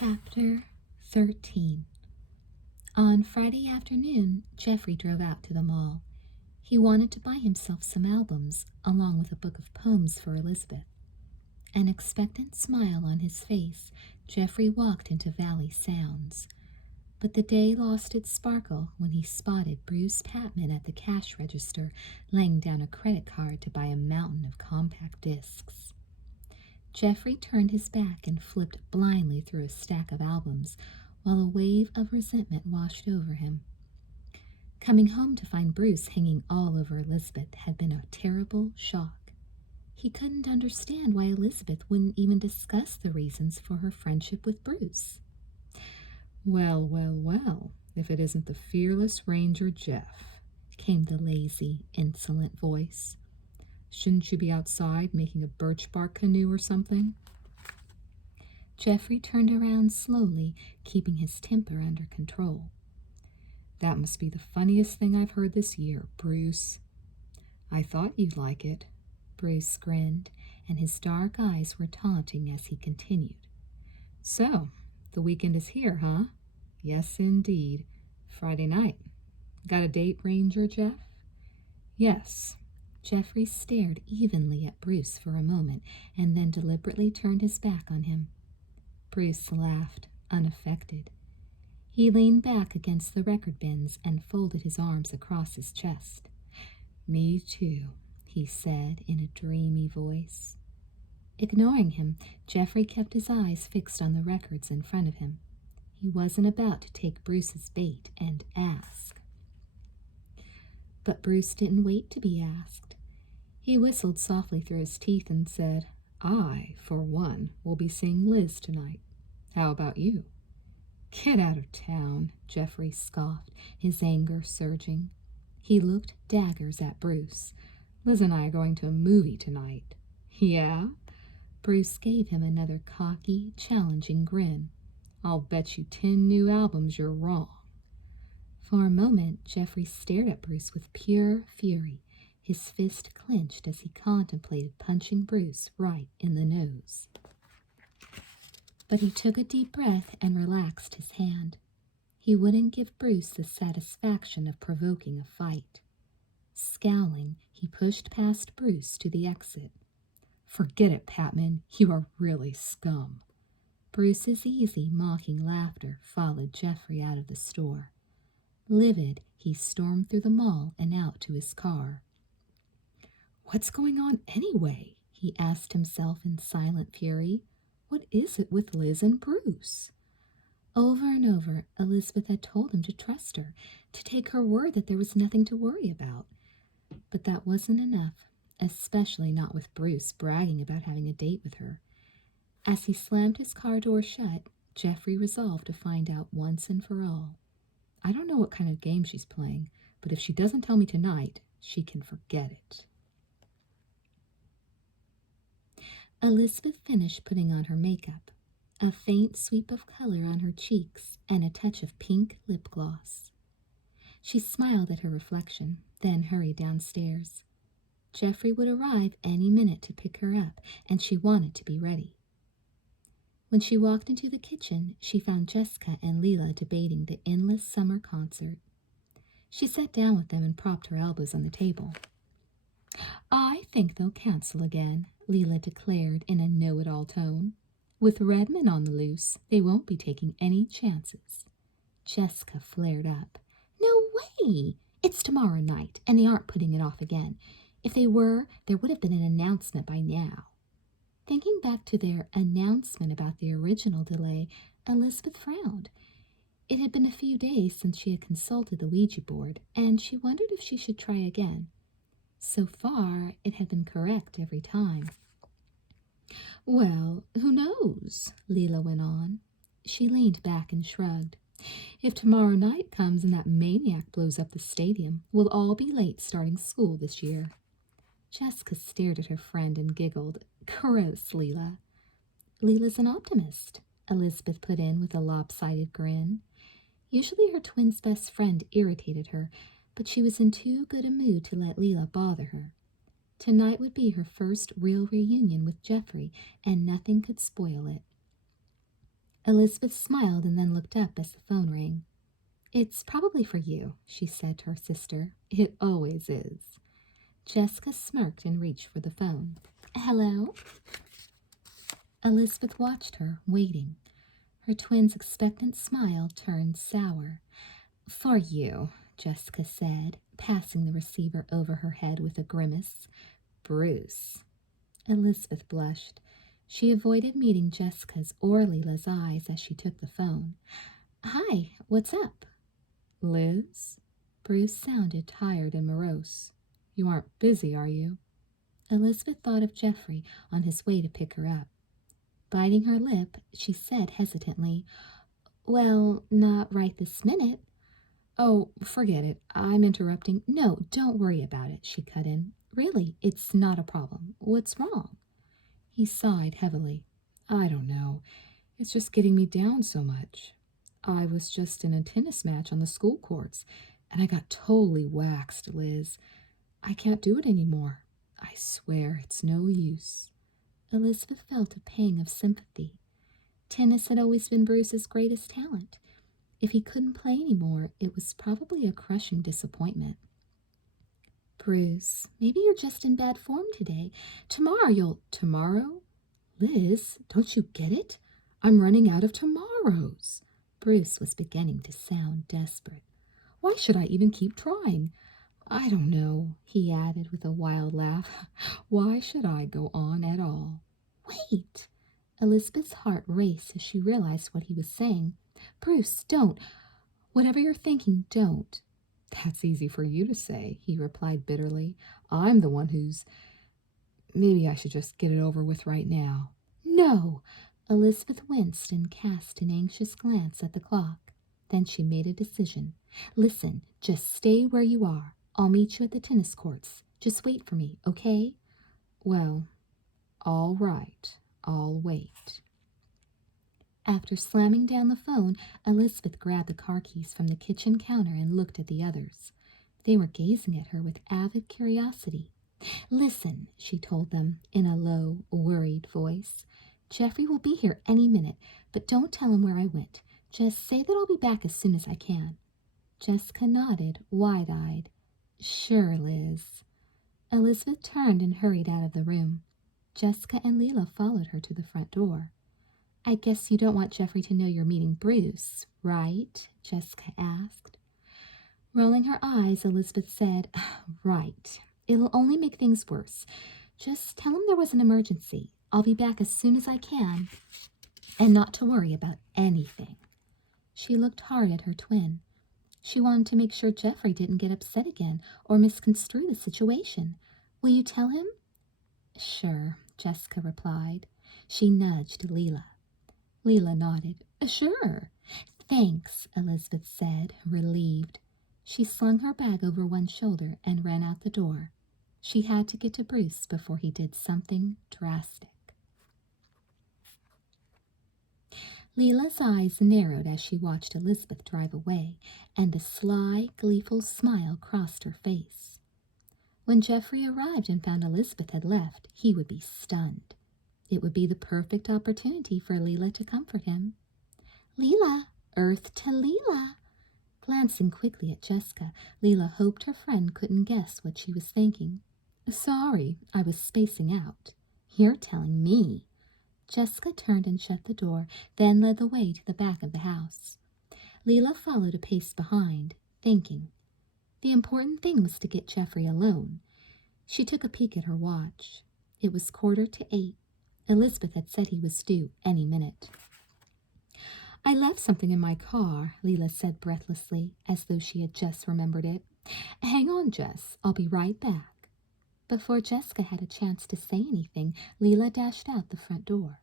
Chapter 13. On Friday afternoon, Geoffrey drove out to the mall. He wanted to buy himself some albums, along with a book of poems for Elizabeth. An expectant smile on his face, Geoffrey walked into Valley Sounds. But the day lost its sparkle when he spotted Bruce Patman at the cash register, laying down a credit card to buy a mountain of compact discs. Geoffrey turned his back and flipped blindly through a stack of albums, while a wave of resentment washed over him. Coming home to find Bruce hanging all over Elizabeth had been a terrible shock. He couldn't understand why Elizabeth wouldn't even discuss the reasons for her friendship with Bruce. Well, well, well, if it isn't the fearless Ranger Jeff, came the lazy, insolent voice. Shouldn't you be outside making a birch bark canoe or something? Geoffrey turned around slowly, keeping his temper under control. That must be the funniest thing I've heard this year, Bruce. I thought you'd like it. Bruce grinned, and his dark eyes were taunting as he continued. So, the weekend is here, huh? Yes, indeed. Friday night. Got a date, Ranger Jeff? Yes. Geoffrey stared evenly at Bruce for a moment and then deliberately turned his back on him. Bruce laughed, unaffected. He leaned back against the record bins and folded his arms across his chest. Me too, he said in a dreamy voice. Ignoring him, Geoffrey kept his eyes fixed on the records in front of him. He wasn't about to take Bruce's bait and ask. But Bruce didn't wait to be asked. He whistled softly through his teeth and said, I, for one, will be seeing Liz tonight. How about you? Get out of town, Geoffrey scoffed, his anger surging. He looked daggers at Bruce. Liz and I are going to a movie tonight. Yeah? Bruce gave him another cocky, challenging grin. I'll bet you 10 new albums you're wrong. For a moment, Geoffrey stared at Bruce with pure fury, his fist clenched as he contemplated punching Bruce right in the nose. But he took a deep breath and relaxed his hand. He wouldn't give Bruce the satisfaction of provoking a fight. Scowling, he pushed past Bruce to the exit. Forget it, Patman. You are really scum. Bruce's easy, mocking laughter followed Geoffrey out of the store. Livid, he stormed through the mall and out to his car. What's going on anyway? He asked himself in silent fury. What is it with Liz and Bruce? Over and over, Elizabeth had told him to trust her, to take her word that there was nothing to worry about. But that wasn't enough, especially not with Bruce bragging about having a date with her. As he slammed his car door shut, Geoffrey resolved to find out once and for all. I don't know what kind of game she's playing, but if she doesn't tell me tonight, she can forget it. Elizabeth finished putting on her makeup, a faint sweep of color on her cheeks and a touch of pink lip gloss. She smiled at her reflection, then hurried downstairs. Geoffrey would arrive any minute to pick her up, and she wanted to be ready. When she walked into the kitchen, she found Jessica and Leela debating the endless summer concert. She sat down with them and propped her elbows on the table. I think they'll cancel again, Leela declared in a know-it-all tone. With Redmond on the loose, they won't be taking any chances. Jessica flared up. No way! It's tomorrow night, and they aren't putting it off again. If they were, there would have been an announcement by now. Thinking back to their announcement about the original delay, Elizabeth frowned. It had been a few days since she had consulted the Ouija board, and she wondered if she should try again. So far, it had been correct every time. Well, who knows? Leela went on. She leaned back and shrugged. If tomorrow night comes and that maniac blows up the stadium, we'll all be late starting school this year. Jessica stared at her friend and giggled. Gross, Leela. Leela's an optimist, Elizabeth put in with a lopsided grin. Usually her twin's best friend irritated her, but she was in too good a mood to let Leela bother her. Tonight would be her first real reunion with Geoffrey, and nothing could spoil it. Elizabeth smiled and then looked up as the phone rang. "It's probably for you," she said to her sister. "It always is." Jessica smirked and reached for the phone. "Hello?" Elizabeth watched her, waiting. Her twin's expectant smile turned sour. "For you," Jessica said, passing the receiver over her head with a grimace. "Bruce." Elizabeth blushed. She avoided meeting Jessica's or Leela's eyes as she took the phone. "Hi, what's up?" "Liz?" Bruce sounded tired and morose. "You aren't busy, are you?" Elizabeth thought of Geoffrey on his way to pick her up. Biting her lip, she said hesitantly, "Well, not right this minute." "Oh, forget it. I'm interrupting." "No, don't worry about it," she cut in. "Really, it's not a problem. What's wrong?" He sighed heavily. "I don't know. It's just getting me down so much. I was just in a tennis match on the school courts, and I got totally waxed, Liz. I can't do it anymore. I swear it's no use." Elizabeth felt a pang of sympathy. Tennis had always been Bruce's greatest talent. If he couldn't play anymore, it was probably a crushing disappointment. "Bruce, maybe you're just in bad form today. Tomorrow you'll—" "Tomorrow? Liz, don't you get it? I'm running out of tomorrows." Bruce was beginning to sound desperate. "Why should I even keep trying? I don't know," he added with a wild laugh. "Why should I go on at all?" "Wait!" Elizabeth's heart raced as she realized what he was saying. "Bruce, don't. Whatever you're thinking, don't." "That's easy for you to say," he replied bitterly. "I'm the one who's— Maybe I should just get it over with right now." "No!" Elizabeth winced and cast an anxious glance at the clock. Then she made a decision. "Listen, just stay where you are. I'll meet you at the tennis courts. Just wait for me, okay?" "Well, all right. I'll wait." After slamming down the phone, Elizabeth grabbed the car keys from the kitchen counter and looked at the others. They were gazing at her with avid curiosity. "Listen," she told them in a low, worried voice. "Geoffrey will be here any minute, but don't tell him where I went. Just say that I'll be back as soon as I can." Jessica nodded, wide-eyed. "Sure, Liz." Elizabeth turned and hurried out of the room. Jessica and Leela followed her to the front door. "I guess you don't want Geoffrey to know you're meeting Bruce, right?" Jessica asked. Rolling her eyes, Elizabeth said, "Right. It'll only make things worse. Just tell him there was an emergency. I'll be back as soon as I can, and not to worry about anything." She looked hard at her twin. She wanted to make sure Geoffrey didn't get upset again or misconstrue the situation. "Will you tell him?" "Sure," Jessica replied. She nudged Leela. Leela nodded. "Sure." "Thanks," Elizabeth said, relieved. She slung her bag over one shoulder and ran out the door. She had to get to Bruce before he did something drastic. Leela's eyes narrowed as she watched Elizabeth drive away, and a sly, gleeful smile crossed her face. When Geoffrey arrived and found Elizabeth had left, he would be stunned. It would be the perfect opportunity for Leela to comfort him. "Leela, earth to Leela." Glancing quickly at Jessica, Leela hoped her friend couldn't guess what she was thinking. "Sorry, I was spacing out." "You're telling me." Jessica turned and shut the door, then led the way to the back of the house. Leela followed a pace behind, thinking. The important thing was to get Geoffrey alone. She took a peek at her watch. It was 7:45. Elizabeth had said he was due any minute. "I left something in my car," Leela said breathlessly, as though she had just remembered it. "Hang on, Jess. I'll be right back." Before Jessica had a chance to say anything, Leela dashed out the front door.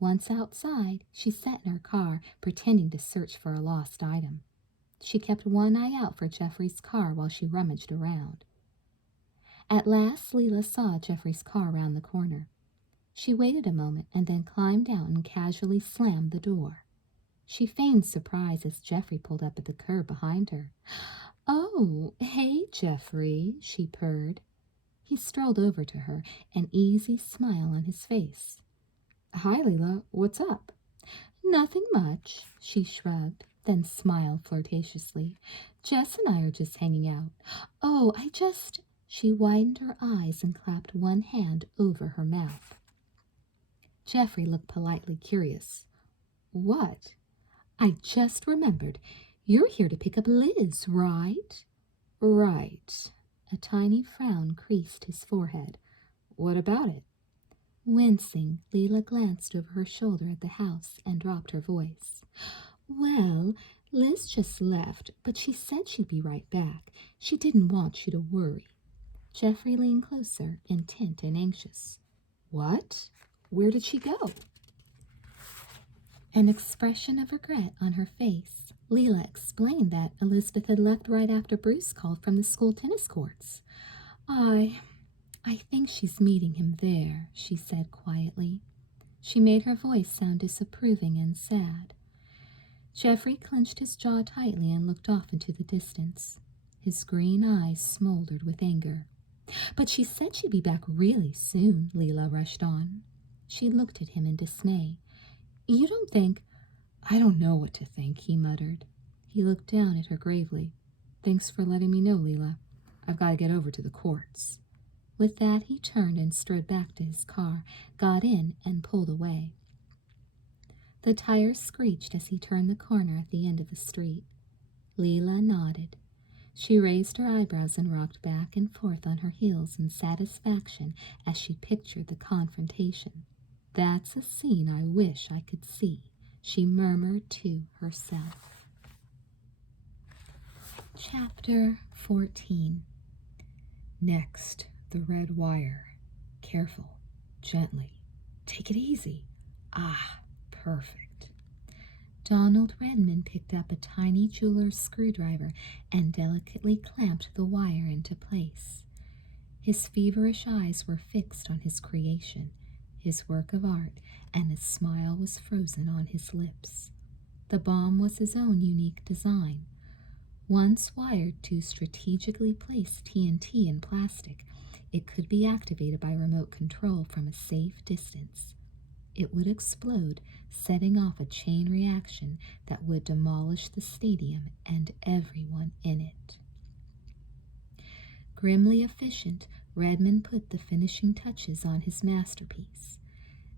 Once outside, she sat in her car, pretending to search for a lost item. She kept one eye out for Geoffrey's car while she rummaged around. At last, Leela saw Geoffrey's car round the corner. She waited a moment and then climbed out and casually slammed the door. She feigned surprise as Geoffrey pulled up at the curb behind her. "Oh, hey, Geoffrey," she purred. He strolled over to her, an easy smile on his face. "Hi, Leela. What's up?" Nothing much, she shrugged, then smiled flirtatiously. Jess and I are just hanging out. Oh, She widened her eyes and clapped one hand over her mouth. Geoffrey looked politely curious. What? I just remembered. You're here to pick up Liz, right? Right. A tiny frown creased his forehead. What about it? Wincing, Leela glanced over her shoulder at the house and dropped her voice. Well, Liz just left, but she said she'd be right back. She didn't want you to worry. Geoffrey leaned closer, intent and anxious. What? Where did she go? An expression of regret on her face, Leela explained that Elizabeth had left right after Bruce called from the school tennis courts. I think she's meeting him there, she said quietly. She made her voice sound disapproving and sad. Geoffrey clenched his jaw tightly and looked off into the distance. His green eyes smoldered with anger. But she said she'd be back really soon, Leela rushed on. She looked at him in dismay. You don't think... I don't know what to think, he muttered. He looked down at her gravely. Thanks for letting me know, Leela. I've got to get over to the courts. With that, he turned and strode back to his car, got in, and pulled away. The tires screeched as he turned the corner at the end of the street. Leela nodded. She raised her eyebrows and rocked back and forth on her heels in satisfaction as she pictured the confrontation. That's a scene I wish I could see, she murmured to herself. Chapter 14. Next, the red wire. Careful, gently. Take it easy. Ah, perfect. Donald Redmond picked up a tiny jeweler's screwdriver and delicately clamped the wire into place. His feverish eyes were fixed on his creation, his work of art, and a smile was frozen on his lips. The bomb was his own unique design. Once wired to strategically place TNT in plastic, it could be activated by remote control from a safe distance. It would explode, setting off a chain reaction that would demolish the stadium and everyone in it. Grimly efficient, Redmond put the finishing touches on his masterpiece.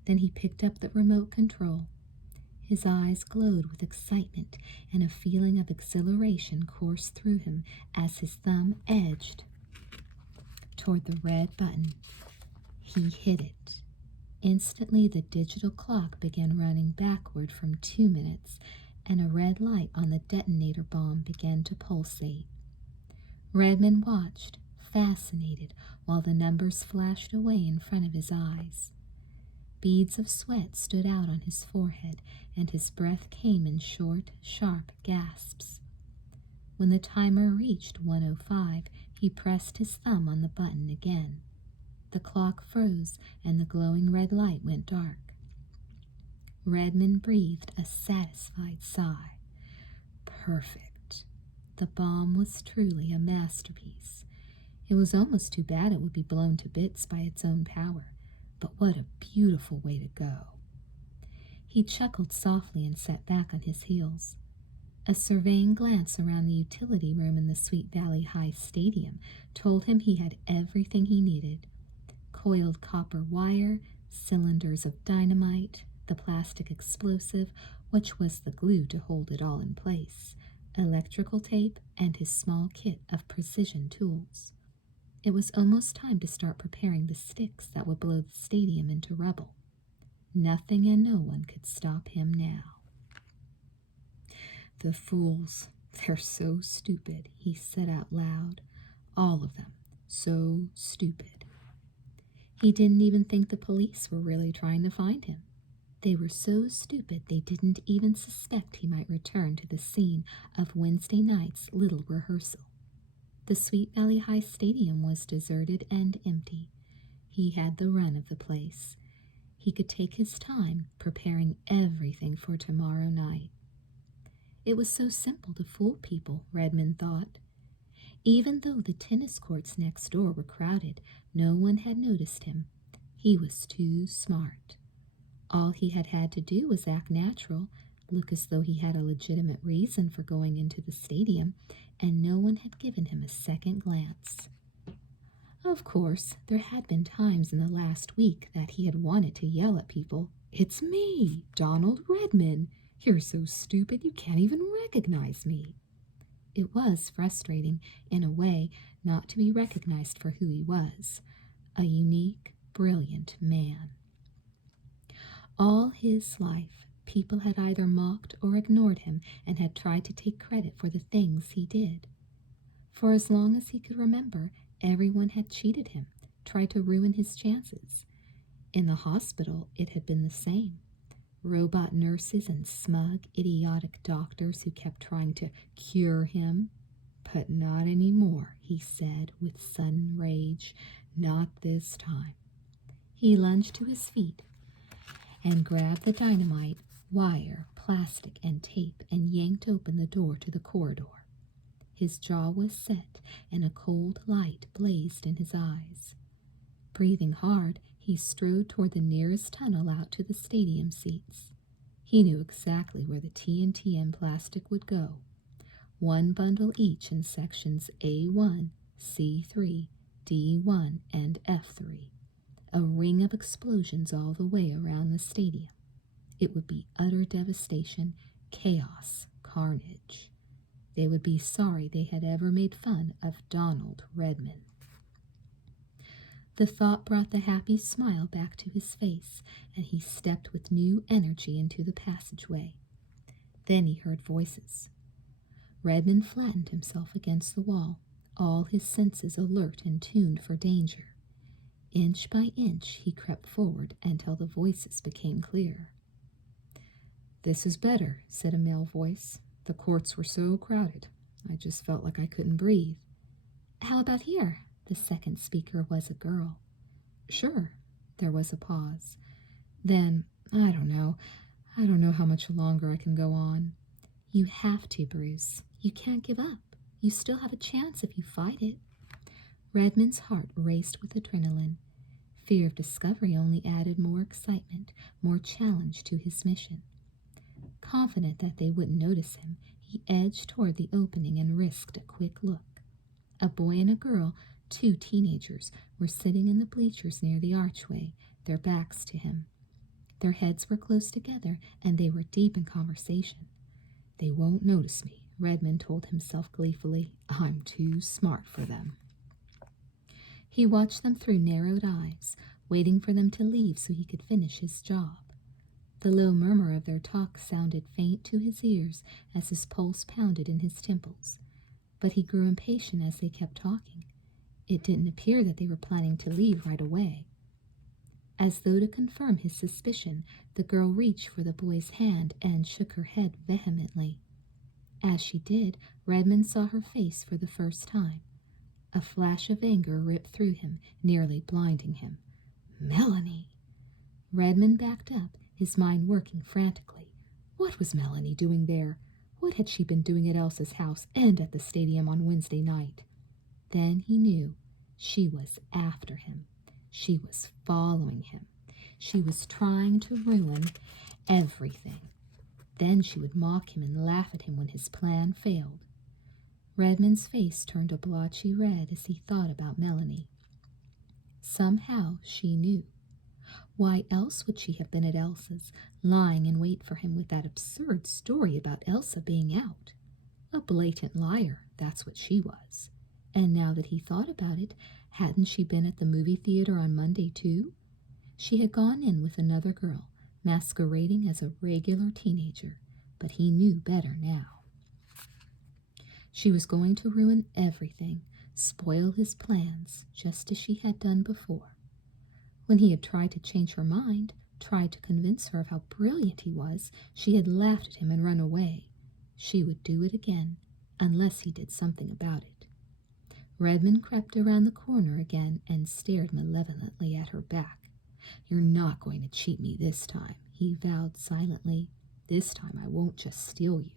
Then he picked up the remote control. His eyes glowed with excitement, and a feeling of exhilaration coursed through him as his thumb edged toward the red button. He hit it. Instantly, the digital clock began running backward from 2 minutes, and a red light on the detonator bomb began to pulsate. Redmond watched, fascinated, while the numbers flashed away in front of his eyes. Beads of sweat stood out on his forehead, and his breath came in short, sharp gasps. When the timer reached 1:05, he pressed his thumb on the button again. The clock froze, and the glowing red light went dark. Redmond breathed a satisfied sigh. Perfect. The bomb was truly a masterpiece. It was almost too bad it would be blown to bits by its own power, but what a beautiful way to go. He chuckled softly and sat back on his heels. A surveying glance around the utility room in the Sweet Valley High Stadium told him he had everything he needed. Coiled copper wire, cylinders of dynamite, the plastic explosive, which was the glue to hold it all in place, electrical tape, and his small kit of precision tools. It was almost time to start preparing the sticks that would blow the stadium into rubble. Nothing and no one could stop him now. The fools, they're so stupid, he said out loud. All of them, so stupid. He didn't even think the police were really trying to find him. They were so stupid they didn't even suspect he might return to the scene of Wednesday night's little rehearsal. The Sweet Valley High Stadium was deserted and empty. He had the run of the place. He could take his time preparing everything for tomorrow night. It was so simple to fool people, Redmond thought. Even though the tennis courts next door were crowded, no one had noticed him. He was too smart. All he had had to do was act natural, look as though he had a legitimate reason for going into the stadium, and no one had given him a second glance. Of course, there had been times in the last week that he had wanted to yell at people, "It's me, Donald Redman! You're so stupid you can't even recognize me!" It was frustrating, in a way, not to be recognized for who he was, a unique, brilliant man. All his life, people had either mocked or ignored him and had tried to take credit for the things he did. For as long as he could remember, everyone had cheated him, tried to ruin his chances. In the hospital, it had been the same. Robot nurses and smug, idiotic doctors who kept trying to cure him. But not anymore, he said with sudden rage. Not this time. He lunged to his feet and grabbed the dynamite, wire, plastic, and tape and yanked open the door to the corridor. His jaw was set, and a cold light blazed in his eyes. Breathing hard, he strode toward the nearest tunnel out to the stadium seats. He knew exactly where the TNT and plastic would go. One bundle each in sections A1, C3, D1, and F3. A ring of explosions all the way around the stadium. It would be utter devastation, chaos, carnage. They would be sorry they had ever made fun of Donald Redman. The thought brought the happy smile back to his face, and he stepped with new energy into the passageway. Then he heard voices. Redman flattened himself against the wall, all his senses alert and tuned for danger. Inch by inch he crept forward until the voices became clear. "This is better," said a male voice. "The courts were so crowded. I just felt like I couldn't breathe." "How about here?" The second speaker was a girl. "Sure." There was a pause. Then, I don't know how much longer I can go on." "You have to, Bruce. You can't give up. You still have a chance if you fight it." Redman's heart raced with adrenaline. Fear of discovery only added more excitement, more challenge to his mission. Confident that they wouldn't notice him, he edged toward the opening and risked a quick look. A boy and a girl, 2 teenagers, were sitting in the bleachers near the archway, their backs to him. Their heads were close together, and they were deep in conversation. "They won't notice me," Redman told himself gleefully. "I'm too smart for them." He watched them through narrowed eyes, waiting for them to leave so he could finish his job. The low murmur of their talk sounded faint to his ears as his pulse pounded in his temples, but he grew impatient as they kept talking. It didn't appear that they were planning to leave right away. As though to confirm his suspicion, the girl reached for the boy's hand and shook her head vehemently. As she did, Redman saw her face for the first time. A flash of anger ripped through him, nearly blinding him. Melanie! Redman backed up, his mind working frantically. What was Melanie doing there? What had she been doing at Elsa's house and at the stadium on Wednesday night? Then he knew. She was after him. She was following him. She was trying to ruin everything. Then she would mock him and laugh at him when his plan failed. Redman's face turned a blotchy red as he thought about Melanie. Somehow she knew. Why else would she have been at Elsa's, lying in wait for him with that absurd story about Elsa being out? A blatant liar, that's what she was. And now that he thought about it, hadn't she been at the movie theater on Monday too? She had gone in with another girl, masquerading as a regular teenager, but he knew better now. She was going to ruin everything, spoil his plans, just as she had done before. When he had tried to change her mind, tried to convince her of how brilliant he was, she had laughed at him and run away. She would do it again, unless he did something about it. Redman crept around the corner again and stared malevolently at her back. "You're not going to cheat me this time," he vowed silently. "This time I won't just steal you.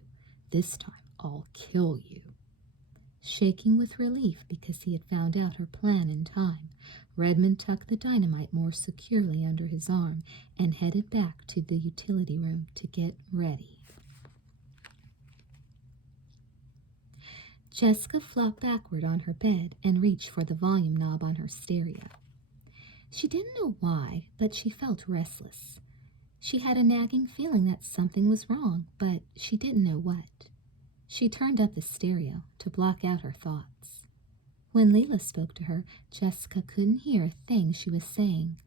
This time I'll kill you." Shaking with relief because he had found out her plan in time, Redmond tucked the dynamite more securely under his arm and headed back to the utility room to get ready. Jessica flopped backward on her bed and reached for the volume knob on her stereo. She didn't know why, but she felt restless. She had a nagging feeling that something was wrong, but she didn't know what. She turned up the stereo to block out her thoughts. When Leela spoke to her, Jessica couldn't hear a thing she was saying.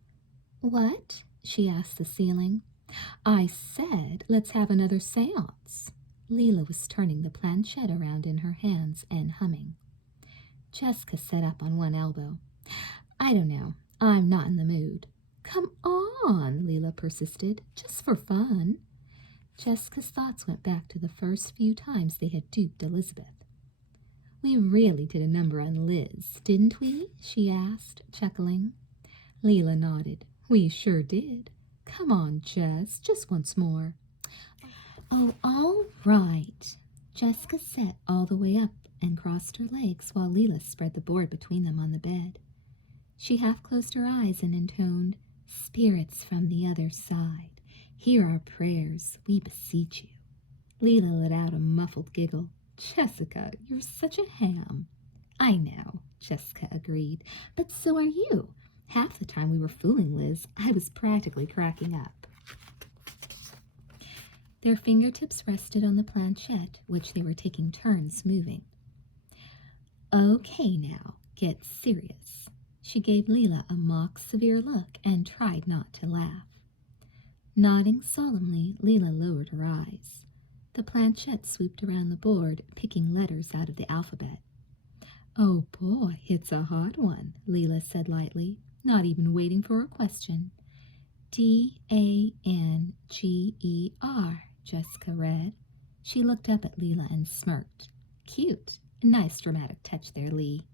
"What?" she asked the ceiling. "I said, let's have another seance." Leela was turning the planchette around in her hands and humming. Jessica sat up on one elbow. "I don't know. I'm not in the mood." "Come on," Leela persisted. "Just for fun." Jessica's thoughts went back to the first few times they had duped Elizabeth. "We really did a number on Liz, didn't we?" she asked, chuckling. Leela nodded. "We sure did. Come on, Jess, just once more." "Oh, all right." Jessica sat all the way up and crossed her legs while Leela spread the board between them on the bed. She half closed her eyes and intoned, "Spirits from the other side, hear our prayers, we beseech you." Leela let out a muffled giggle. "Jessica, you're such a ham." "I know," Jessica agreed, "but so are you. Half the time we were fooling Liz, I was practically cracking up." Their fingertips rested on the planchette, which they were taking turns moving. "Okay now, get serious." She gave Leela a mock severe look and tried not to laugh. Nodding solemnly, Leela lowered her eyes. The planchette swooped around the board, picking letters out of the alphabet. "Oh boy, it's a hot one," Leela said lightly, not even waiting for a question. "Danger," Jessica read. She looked up at Leela and smirked. "Cute. Nice dramatic touch there, Lee."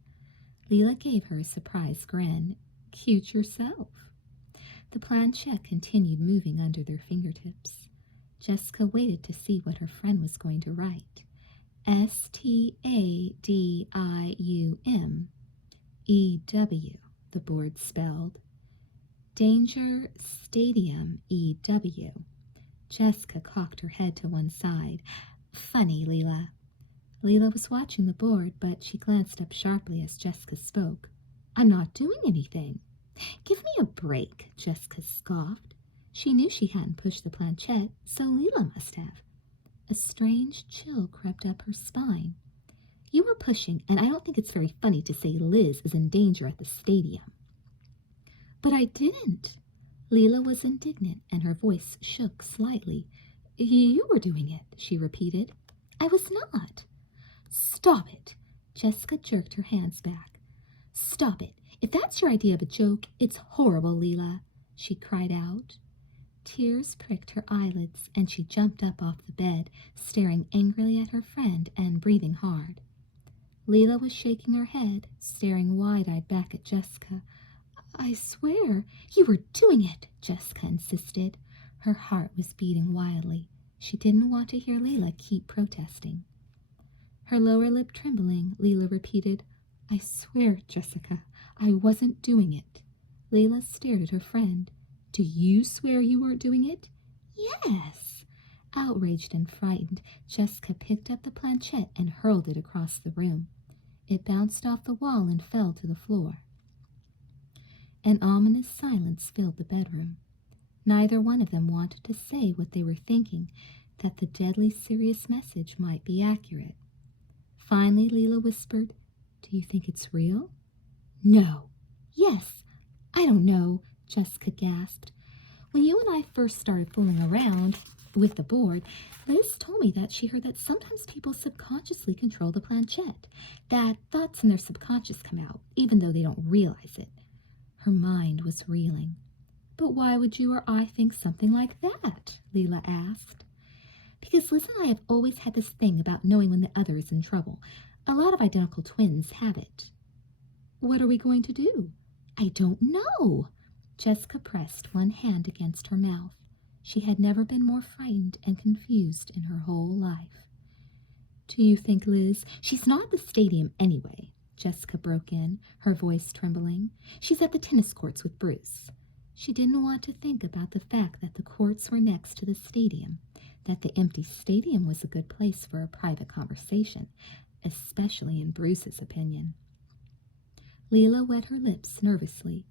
Leela gave her a surprised grin. "Cute yourself." The planchette continued moving under their fingertips. Jessica waited to see what her friend was going to write. "Stadium," the board spelled. "Danger Stadium, EW." Jessica cocked her head to one side. "Funny, Leela." Leela was watching the board, but she glanced up sharply as Jessica spoke. "I'm not doing anything." "Give me a break," Jessica scoffed. She knew she hadn't pushed the planchette, so Leela must have. A strange chill crept up her spine. "You were pushing, and I don't think it's very funny to say Liz is in danger at the stadium." "But I didn't." Leela was indignant, and her voice shook slightly. "You were doing it," she repeated. "I was not." "Stop it." Jessica jerked her hands back. "Stop it. If that's your idea of a joke, it's horrible, Leela," she cried out. Tears pricked her eyelids, and she jumped up off the bed, staring angrily at her friend and breathing hard. Leela was shaking her head, staring wide-eyed back at Jessica. "I swear you were doing it," Jessica insisted. Her heart was beating wildly. She didn't want to hear Leela keep protesting. Her lower lip trembling, Leela repeated, "I swear, Jessica, I wasn't doing it." Leela stared at her friend. "Do you swear you weren't doing it?" "Yes." Outraged and frightened, Jessica picked up the planchette and hurled it across the room. It bounced off the wall and fell to the floor. An ominous silence filled the bedroom. Neither one of them wanted to say what they were thinking, that the deadly serious message might be accurate. Finally, Leela whispered, "Do you think it's real?" "No." "Yes." "I don't know," Jessica gasped. "When you and I first started fooling around with the board, Liz told me that she heard that sometimes people subconsciously control the planchette, that thoughts in their subconscious come out, even though they don't realize it." Her mind was reeling. "But why would you or I think something like that?" Leela asked. "Because Liz and I have always had this thing about knowing when the other is in trouble. A lot of identical twins have it." "What are we going to do?" "I don't know." Jessica pressed one hand against her mouth. She had never been more frightened and confused in her whole life. "Do you think Liz—" "She's not at the stadium anyway." Jessica broke in, her voice trembling. "She's at the tennis courts with Bruce." She didn't want to think about the fact that the courts were next to the stadium, that the empty stadium was a good place for a private conversation, especially in Bruce's opinion. Leela wet her lips nervously.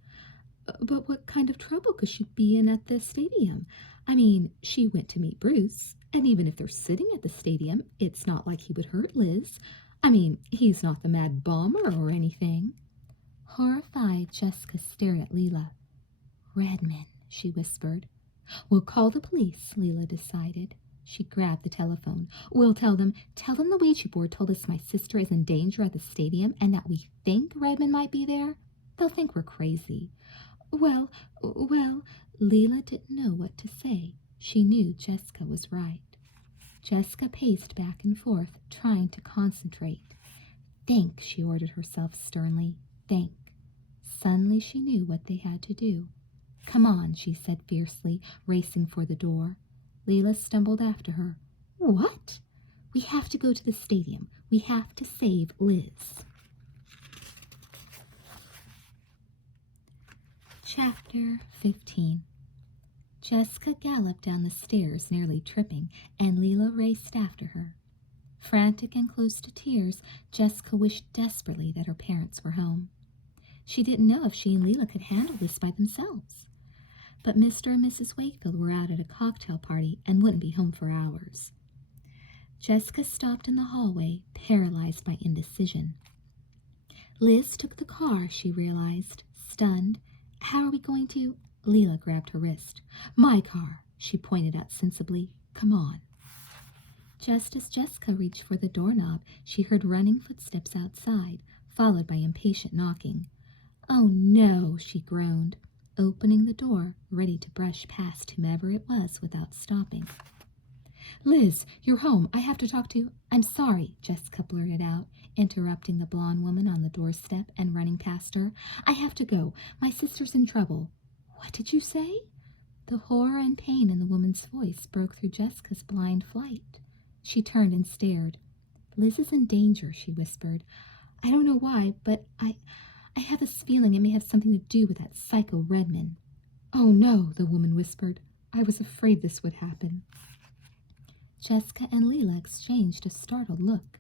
But what kind of trouble could she be in at the stadium? I mean, she went to meet Bruce, and even if they're sitting at the stadium, it's not like he would hurt Liz. I mean, he's not the mad bomber or anything." Horrified, Jessica stared at Leela. "Redman," she whispered. "We'll call the police," Leela decided. She grabbed the telephone. "We'll tell them the Ouija board told us my sister is in danger at the stadium and that we think Redman might be there. They'll think we're crazy." Well, Leela didn't know what to say. She knew Jessica was right. Jessica paced back and forth, trying to concentrate. "Think," she ordered herself sternly. "Think." Suddenly she knew what they had to do. "Come on," she said fiercely, racing for the door. Leela stumbled after her. "What?" "We have to go to the stadium. We have to save Liz." Chapter 15. Jessica galloped down the stairs, nearly tripping, and Leela raced after her. Frantic and close to tears, Jessica wished desperately that her parents were home. She didn't know if she and Leela could handle this by themselves. But Mr. and Mrs. Wakefield were out at a cocktail party and wouldn't be home for hours. Jessica stopped in the hallway, paralyzed by indecision. Liz took the car, she realized, stunned. "How are we going to—" Leela grabbed her wrist. "My car," she pointed out sensibly. "Come on." Just as Jessica reached for the doorknob, she heard running footsteps outside, followed by impatient knocking. "Oh no," she groaned, opening the door, ready to brush past whomever it was without stopping. "Liz, you're home. I have to talk to you." "I'm sorry," Jessica blurted out, interrupting the blonde woman on the doorstep and running past her. "I have to go. My sister's in trouble." "What did you say?" The horror and pain in the woman's voice broke through Jessica's blind flight. She turned and stared. "Liz is in danger," she whispered. "I don't know why, but I have this feeling it may have something to do with that psycho Redman." "Oh no," the woman whispered. "I was afraid this would happen." Jessica and Leela exchanged a startled look.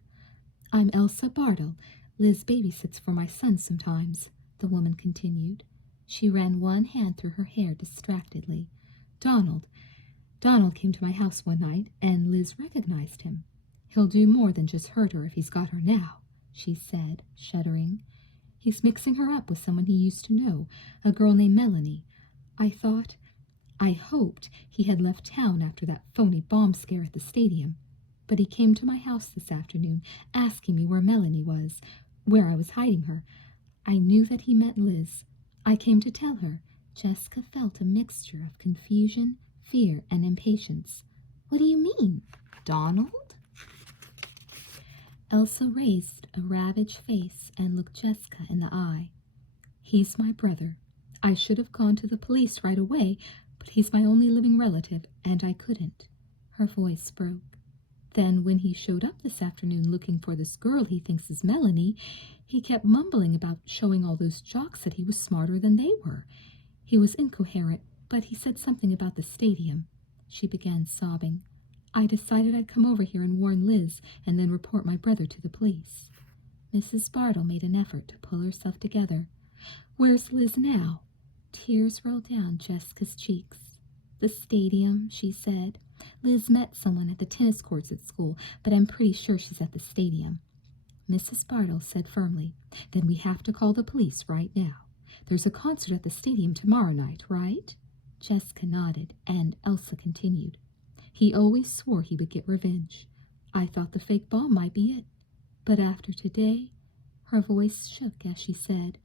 "I'm Elsa Bartle. Liz babysits for my son sometimes," the woman continued. She ran one hand through her hair distractedly. Donald came to my house one night, and Liz recognized him. He'll do more than just hurt her if he's got her now," she said, shuddering. "He's mixing her up with someone he used to know, a girl named Melanie. I hoped he had left town after that phony bomb scare at the stadium. But he came to my house this afternoon, asking me where Melanie was, where I was hiding her. I knew that he meant Liz. I came to tell her." Jessica felt a mixture of confusion, fear, and impatience. "What do you mean? Donald?" Elsa raised a ravaged face and looked Jessica in the eye. "He's my brother. I should have gone to the police right away, but he's my only living relative, and I couldn't." Her voice broke. "Then when he showed up this afternoon looking for this girl he thinks is Melanie, he kept mumbling about showing all those jocks that he was smarter than they were. He was incoherent, but he said something about the stadium." She began sobbing. "I decided I'd come over here and warn Liz and then report my brother to the police." Mrs. Bartle made an effort to pull herself together. "Where's Liz now?" Tears rolled down Jessica's cheeks. "The stadium," she said. "Liz met someone at the tennis courts at school, but I'm pretty sure she's at the stadium." Mrs. Bartle said firmly, "Then we have to call the police right now. There's a concert at the stadium tomorrow night, right?" Jessica nodded, and Elsa continued. "He always swore he would get revenge. I thought the fake bomb might be it. But after today," her voice shook as she said,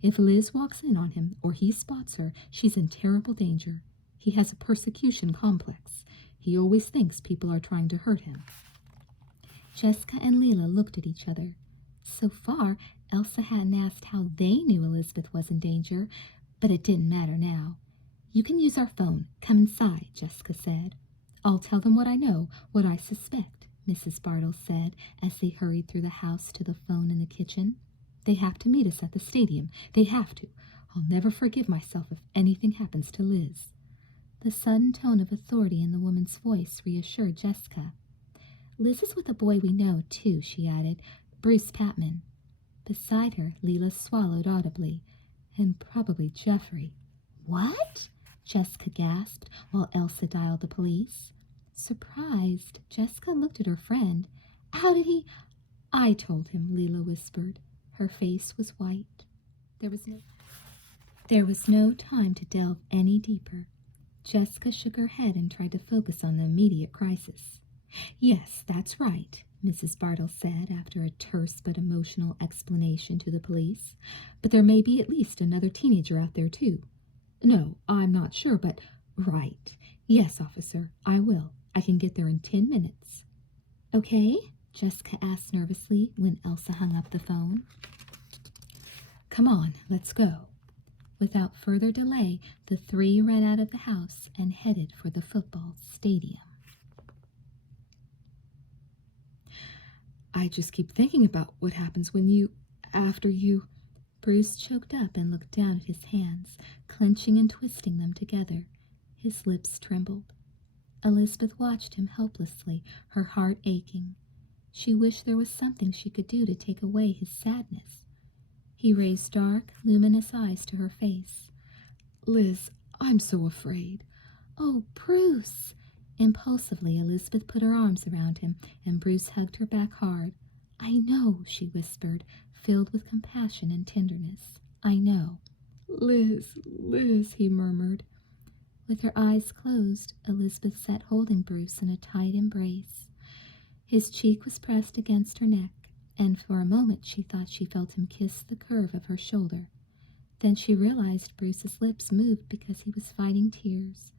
"if Liz walks in on him or he spots her, she's in terrible danger. He has a persecution complex. He always thinks people are trying to hurt him." Jessica and Leela looked at each other. So far, Elsa hadn't asked how they knew Elizabeth was in danger, but it didn't matter now. "You can use our phone. Come inside," Jessica said. "I'll tell them what I know, what I suspect," Mrs. Bartle said as they hurried through the house to the phone in the kitchen. They have to meet us at the stadium. They have to. I'll never forgive myself if anything happens to Liz." The sudden tone of authority in the woman's voice reassured Jessica. "Liz is with a boy we know, too," she added, "Bruce Patman." Beside her, Leela swallowed audibly. "And probably Jeffrey." "What?" Jessica gasped, while Elsa dialed the police. Surprised, Jessica looked at her friend. "How did he—" "I told him," Leela whispered. Her face was white. There was no time to delve any deeper. Jessica shook her head and tried to focus on the immediate crisis. "Yes, that's right," Mrs. Bartle said after a terse but emotional explanation to the police. "But there may be at least another teenager out there, too." "No, I'm not sure, but—" "Right. Yes, officer, I will. I can get there in 10 minutes. "Okay?" Jessica asked nervously when Elsa hung up the phone. "Come on, let's go." Without further delay, the three ran out of the house and headed for the football stadium. "I just keep thinking about what happens after you... Bruce choked up and looked down at his hands, clenching and twisting them together. His lips trembled. Elizabeth watched him helplessly, her heart aching. She wished there was something she could do to take away his sadness. He raised dark, luminous eyes to her face. "Liz, I'm so afraid." "Oh, Bruce!" Impulsively, Elizabeth put her arms around him, and Bruce hugged her back hard. "I know," she whispered, filled with compassion and tenderness. "I know." "Liz, Liz," he murmured. With her eyes closed, Elizabeth sat holding Bruce in a tight embrace. His cheek was pressed against her neck, and for a moment she thought she felt him kiss the curve of her shoulder. Then she realized Bruce's lips moved because he was fighting tears.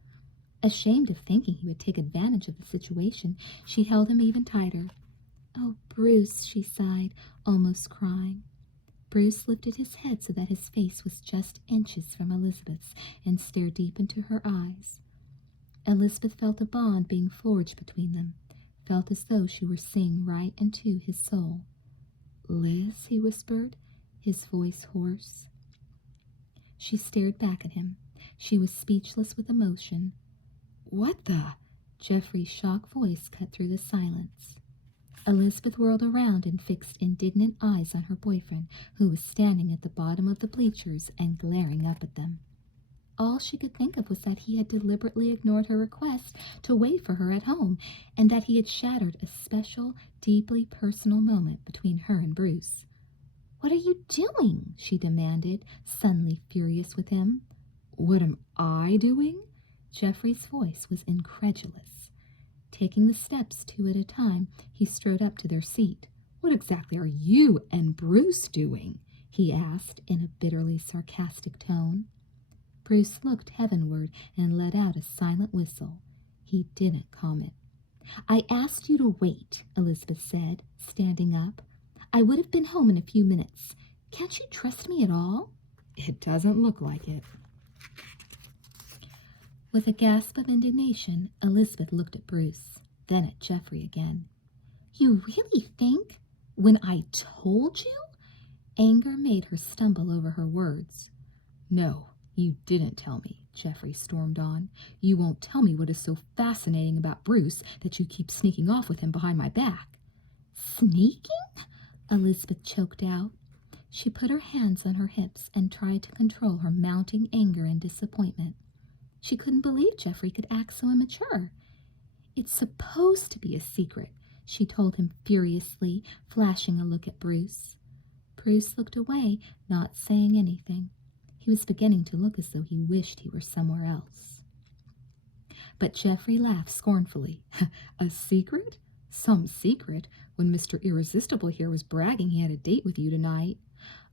Ashamed of thinking he would take advantage of the situation, she held him even tighter. "Oh, Bruce," she sighed, almost crying. Bruce lifted his head so that his face was just inches from Elizabeth's and stared deep into her eyes. Elizabeth felt a bond being forged between them, felt as though she were seeing right into his soul. "Liz," he whispered, his voice hoarse. She stared back at him. She was speechless with emotion. "What the—" Jeffrey's shocked voice cut through the silence. Elizabeth whirled around and fixed indignant eyes on her boyfriend, who was standing at the bottom of the bleachers and glaring up at them. All she could think of was that he had deliberately ignored her request to wait for her at home, and that he had shattered a special, deeply personal moment between her and Bruce. "What are you doing?" she demanded, suddenly furious with him. "What am I doing?" Jeffrey's voice was incredulous. Taking the steps 2 at a time, he strode up to their seat. "What exactly are you and Bruce doing?" he asked in a bitterly sarcastic tone. Bruce looked heavenward and let out a silent whistle. He didn't comment. "I asked you to wait," Elizabeth said, standing up. "I would have been home in a few minutes. Can't you trust me at all?" "It doesn't look like it." With a gasp of indignation, Elizabeth looked at Bruce, then at Jeffrey again. "You really think? When I told you?" Anger made her stumble over her words. "No, you didn't tell me," Jeffrey stormed on. "You won't tell me what is so fascinating about Bruce that you keep sneaking off with him behind my back." "Sneaking?" Elizabeth choked out. She put her hands on her hips and tried to control her mounting anger and disappointment. She couldn't believe Jeffrey could act so immature. "It's supposed to be a secret," she told him furiously, flashing a look at Bruce. Bruce looked away, not saying anything. He was beginning to look as though he wished he were somewhere else. But Jeffrey laughed scornfully. "A secret? Some secret, when Mr. Irresistible here was bragging he had a date with you tonight."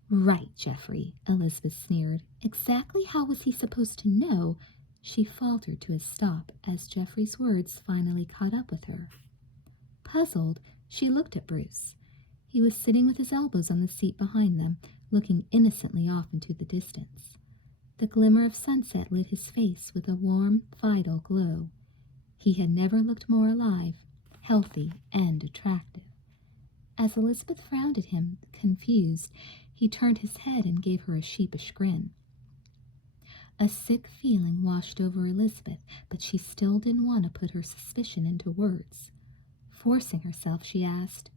"Right, Jeffrey," Elizabeth sneered. "Exactly how was he supposed to know?" She faltered to a stop as Jeffrey's words finally caught up with her. Puzzled, she looked at Bruce. He was sitting with his elbows on the seat behind them, looking innocently off into the distance. The glimmer of sunset lit his face with a warm, vital glow. He had never looked more alive, healthy, and attractive. As Elizabeth frowned at him, confused, He turned his head and gave her a sheepish grin. A sick feeling washed over Elizabeth, but she still didn't want to put her suspicion into words. Forcing herself, she asked,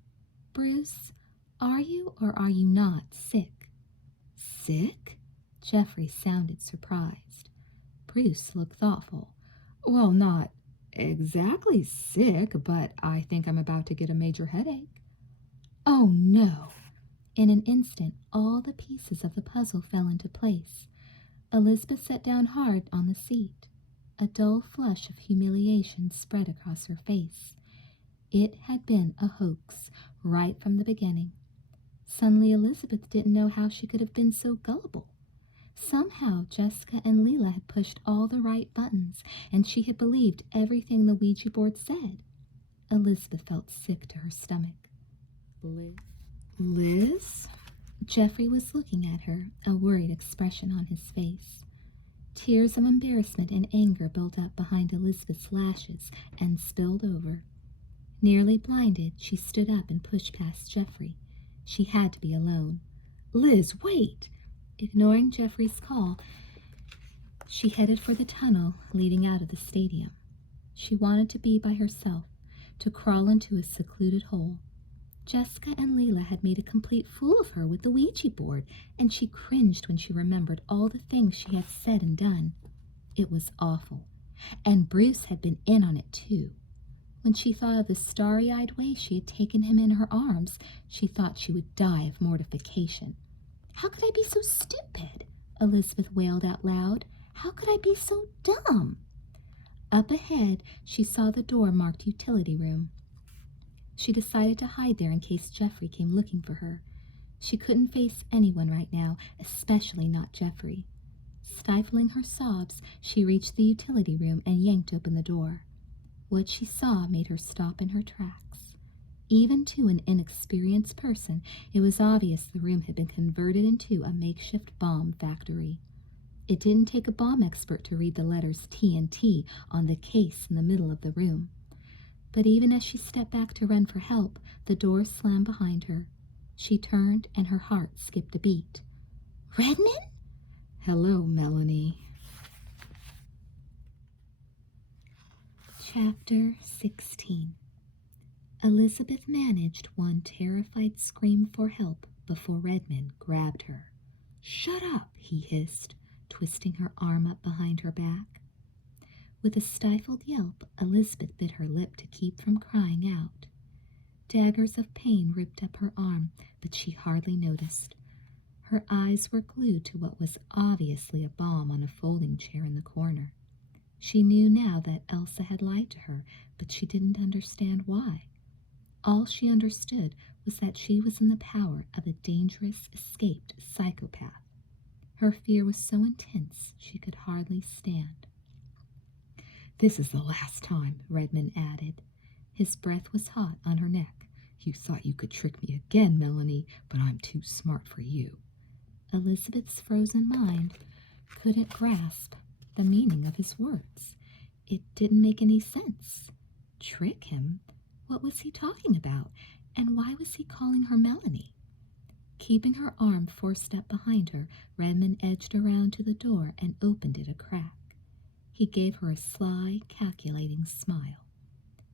"Bruce, are you or are you not sick?" "Sick?" Geoffrey sounded surprised. Bruce looked thoughtful. "Well, not exactly sick, but I think I'm about to get a major headache." "Oh, no." In an instant, all the pieces of the puzzle fell into place. Elizabeth sat down hard on the seat. A dull flush of humiliation spread across her face. It had been a hoax, right from the beginning. Suddenly Elizabeth didn't know how she could have been so gullible. Somehow Jessica and Leela had pushed all the right buttons, and she had believed everything the Ouija board said. Elizabeth felt sick to her stomach. Liz? Geoffrey was looking at her, a worried expression on his face. Tears of embarrassment and anger built up behind Elizabeth's lashes and spilled over. Nearly blinded, she stood up and pushed past Geoffrey. She had to be alone. "Liz, wait!" Ignoring Geoffrey's call, she headed for the tunnel leading out of the stadium. She wanted to be by herself, to crawl into a secluded hole. Jessica and Leela had made a complete fool of her with the Ouija board, and she cringed when she remembered all the things she had said and done. It was awful. And Bruce had been in on it too. When she thought of the starry-eyed way she had taken him in her arms, she thought she would die of mortification. "How could I be so stupid?" Elizabeth wailed out loud. "How could I be so dumb?" Up ahead, she saw the door marked utility room. She decided to hide there in case Geoffrey came looking for her. She couldn't face anyone right now, especially not Geoffrey. Stifling her sobs, she reached the utility room and yanked open the door. What she saw made her stop in her tracks. Even to an inexperienced person, it was obvious the room had been converted into a makeshift bomb factory. It didn't take a bomb expert to read the letters TNT on the case in the middle of the room. But even as she stepped back to run for help, the door slammed behind her. She turned and her heart skipped a beat. "Redmond?" "Hello, Melanie." Chapter 16. Elizabeth managed one terrified scream for help before Redmond grabbed her. "Shut up," he hissed, twisting her arm up behind her back. With a stifled yelp, Elizabeth bit her lip to keep from crying out. Daggers of pain ripped up her arm, but she hardly noticed. Her eyes were glued to what was obviously a bomb on a folding chair in the corner. She knew now that Elsa had lied to her, but she didn't understand why. All she understood was that she was in the power of a dangerous, escaped psychopath. Her fear was so intense she could hardly stand. "This is the last time," Redmond added. His breath was hot on her neck. "You thought you could trick me again, Melanie, but I'm too smart for you." Elizabeth's frozen mind couldn't grasp the meaning of his words. It didn't make any sense. Trick him? What was he talking about? And why was he calling her Melanie? Keeping her arm forced up behind her, Redmond edged around to the door and opened it a crack. He gave her a sly, calculating smile.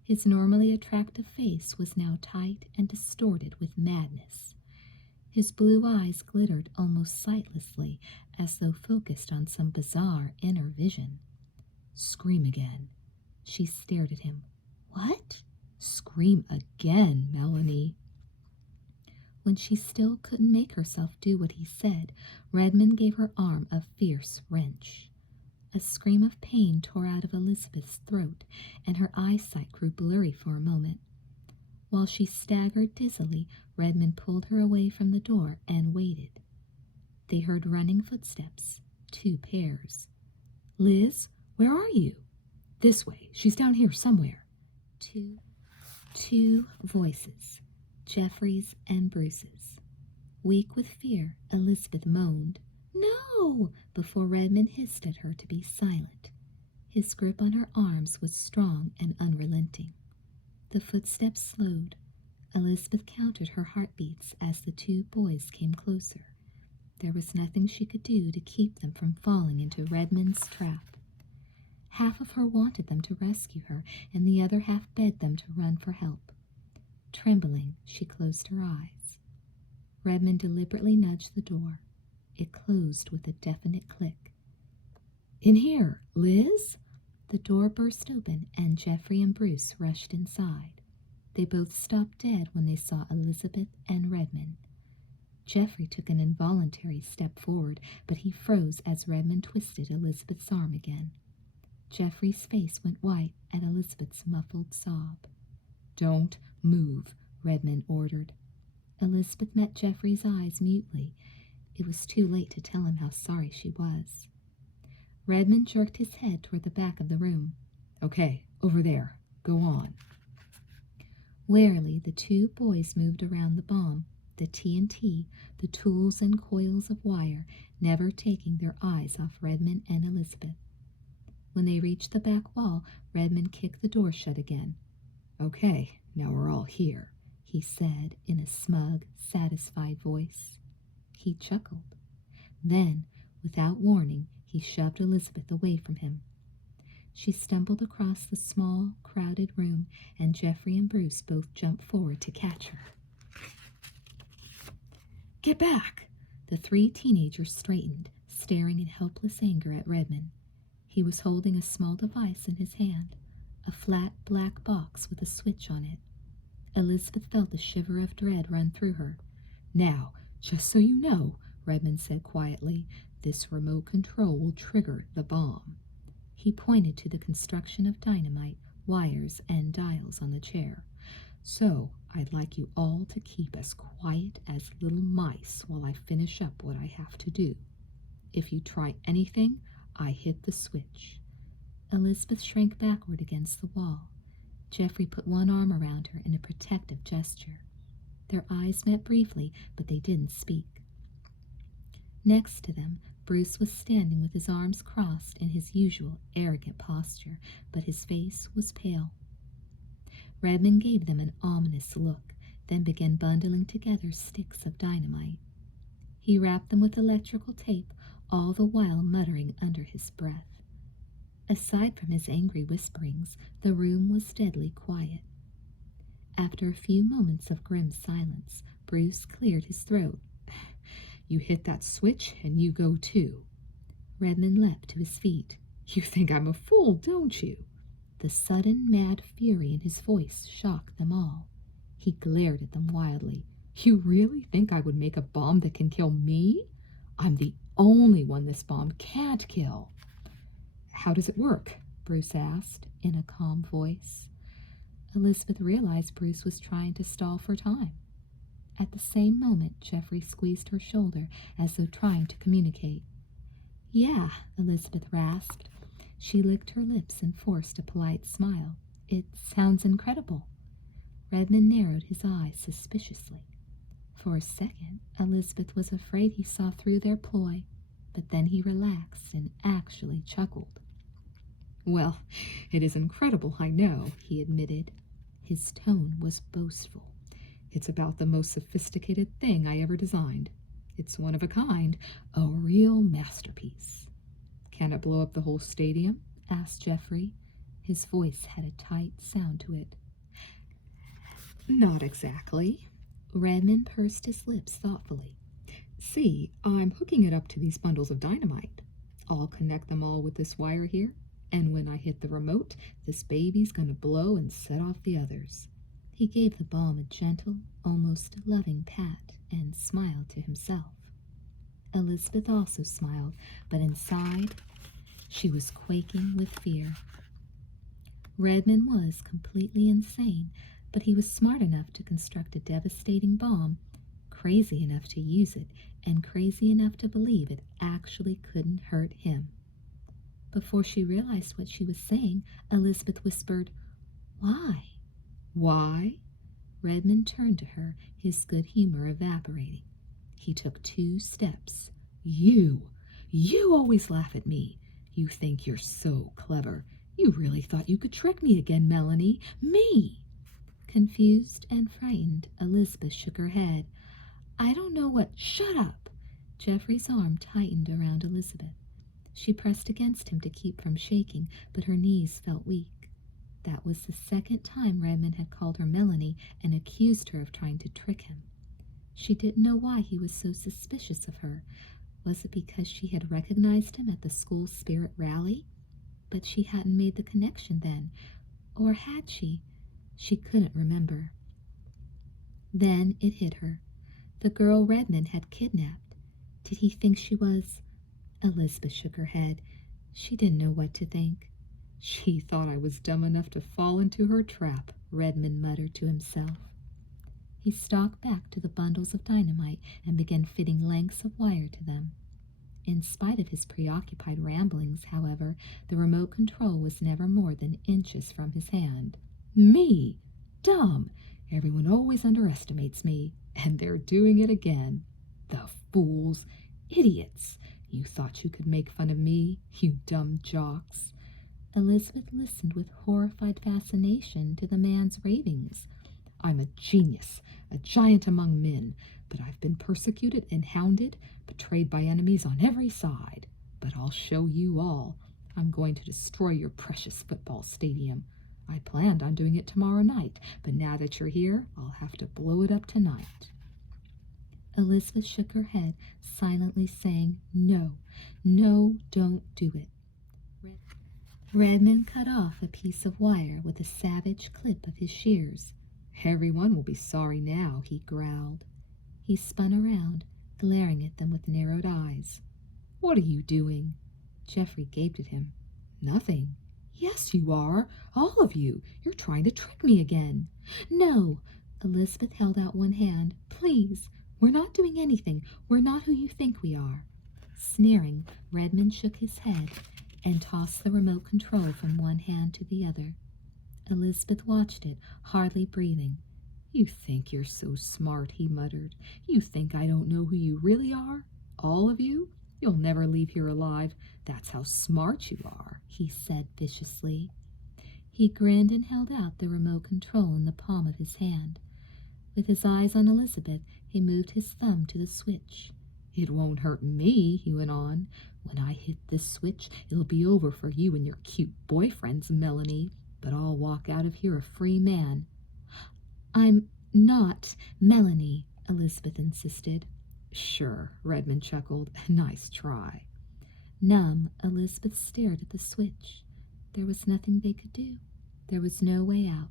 His normally attractive face was now tight and distorted with madness. His blue eyes glittered almost sightlessly, as though focused on some bizarre inner vision. "Scream again." She stared at him. "What?" "Scream again, Melanie." When she still couldn't make herself do what he said, Redmond gave her arm a fierce wrench. A scream of pain tore out of Elizabeth's throat, and her eyesight grew blurry for a moment. While she staggered dizzily, Redmond pulled her away from the door and waited. They heard running footsteps, 2 pairs. "Liz, where are you?" "This way. She's down here somewhere." Two voices, Geoffrey's and Bruce's. Weak with fear, Elizabeth moaned, "No!" before Redmond hissed at her to be silent. His grip on her arms was strong and unrelenting. The footsteps slowed. Elizabeth counted her heartbeats as the 2 boys came closer. There was nothing she could do to keep them from falling into Redmond's trap. Half of her wanted them to rescue her, and the other half begged them to run for help. Trembling, she closed her eyes. Redmond deliberately nudged the door. It closed with a definite click. "In here, Liz?" The door burst open, and Geoffrey and Bruce rushed inside. They both stopped dead when they saw Elizabeth and Redmond. Geoffrey took an involuntary step forward, but he froze as Redmond twisted Elizabeth's arm again. Geoffrey's face went white at Elizabeth's muffled sob. "Don't move," Redmond ordered. Elizabeth met Geoffrey's eyes mutely. It was too late to tell him how sorry she was. Redmond jerked his head toward the back of the room. "Okay, over there. Go on." Warily, the two boys moved around the bomb, the TNT, the tools and coils of wire, never taking their eyes off Redmond and Elizabeth. When they reached the back wall, Redmond kicked the door shut again. "Okay, now we're all here," he said in a smug, satisfied voice. He chuckled. Then, without warning, he shoved Elizabeth away from him. She stumbled across the small, crowded room, and Geoffrey and Bruce both jumped forward to catch her. "Get back!" The three teenagers straightened, staring in helpless anger at Redmond. He was holding a small device in his hand, a flat black box with a switch on it. Elizabeth felt a shiver of dread run through her. "Now, just so you know," Redmond said quietly, "this remote control will trigger the bomb." He pointed to the construction of dynamite, wires, and dials on the chair. "So, I'd like you all to keep as quiet as little mice while I finish up what I have to do. If you try anything, I hit the switch." Elizabeth shrank backward against the wall. Geoffrey put one arm around her in a protective gesture. Their eyes met briefly, but they didn't speak. Next to them, Bruce was standing with his arms crossed in his usual arrogant posture, but his face was pale. Redmond gave them an ominous look, then began bundling together sticks of dynamite. He wrapped them with electrical tape, all the while muttering under his breath. Aside from his angry whisperings, the room was deadly quiet. After a few moments of grim silence, Bruce cleared his throat. "You hit that switch, and you go too." Redmond leapt to his feet. "You think I'm a fool, don't you?" The sudden mad fury in his voice shocked them all. He glared at them wildly. "You really think I would make a bomb that can kill me? I'm the only one this bomb can't kill." "How does it work?" Bruce asked in a calm voice. Elizabeth realized Bruce was trying to stall for time. At the same moment, Geoffrey squeezed her shoulder as though trying to communicate. "Yeah," Elizabeth rasped. She licked her lips and forced a polite smile. "It sounds incredible." Redmond narrowed his eyes suspiciously. For a second, Elizabeth was afraid he saw through their ploy, but then he relaxed and actually chuckled. "Well, it is incredible, I know," he admitted. His tone was boastful. "It's about the most sophisticated thing I ever designed. It's one of a kind, a real masterpiece." "Can it blow up the whole stadium?" asked Geoffrey. His voice had a tight sound to it. "Not exactly." Redmond pursed his lips thoughtfully. "See, I'm hooking it up to these bundles of dynamite. I'll connect them all with this wire here, and when I hit the remote, this baby's gonna blow and set off the others." He gave the bomb a gentle, almost loving pat and smiled to himself. Elizabeth also smiled, but inside, she was quaking with fear. Redmond was completely insane, but he was smart enough to construct a devastating bomb, crazy enough to use it, and crazy enough to believe it actually couldn't hurt him. Before she realized what she was saying, Elizabeth whispered, "Why?" "Why?" Redmond turned to her, his good humor evaporating. He took 2 steps. You always laugh at me. You think you're so clever. You really thought you could trick me again, Melanie. Me!" Confused and frightened, Elizabeth shook her head. "I don't know what—" "Shut up!" Geoffrey's arm tightened around Elizabeth. She pressed against him to keep from shaking, but her knees felt weak. That was the second time Redmond had called her Melanie and accused her of trying to trick him. She didn't know why he was so suspicious of her. Was it because she had recognized him at the school spirit rally? But she hadn't made the connection then. Or had she? She couldn't remember. Then it hit her. The girl Redmond had kidnapped. Did he think she was... Elizabeth shook her head. She didn't know what to think. She thought I was dumb enough to fall into her trap, Redmond muttered to himself. He stalked back to the bundles of dynamite and began fitting lengths of wire to them. In spite of his preoccupied ramblings, however, the remote control was never more than inches from his hand. Me! Dumb! Everyone always underestimates me, and they're doing it again. The fools! Idiots! You thought you could make fun of me, you dumb jocks. Elizabeth listened with horrified fascination to the man's ravings. I'm a genius, a giant among men, but I've been persecuted and hounded, betrayed by enemies on every side. But I'll show you all. I'm going to destroy your precious football stadium. I planned on doing it tomorrow night, but now that you're here, I'll have to blow it up tonight. Elizabeth shook her head, silently saying, "No, no, don't do it." Redmond cut off a piece of wire with a savage clip of his shears. Everyone will be sorry now, he growled. He spun around, glaring at them with narrowed eyes. What are you doing? Geoffrey gaped at him. Nothing. Yes, you are. All of you. You're trying to trick me again. No. Elizabeth held out one hand. Please. We're not doing anything. We're not who you think we are. Sneering, Redmond shook his head and tossed the remote control from one hand to the other. Elizabeth watched it, hardly breathing. You think you're so smart, he muttered. You think I don't know who you really are? All of you? You'll never leave here alive. That's how smart you are, he said viciously. He grinned and held out the remote control in the palm of his hand. With his eyes on Elizabeth, he moved his thumb to the switch. It won't hurt me, he went on. When I hit this switch, it'll be over for you and your cute boyfriends, Melanie. But I'll walk out of here a free man. I'm not Melanie, Elizabeth insisted. Sure, Redmond chuckled. Nice try. Numb, Elizabeth stared at the switch. There was nothing they could do. There was no way out.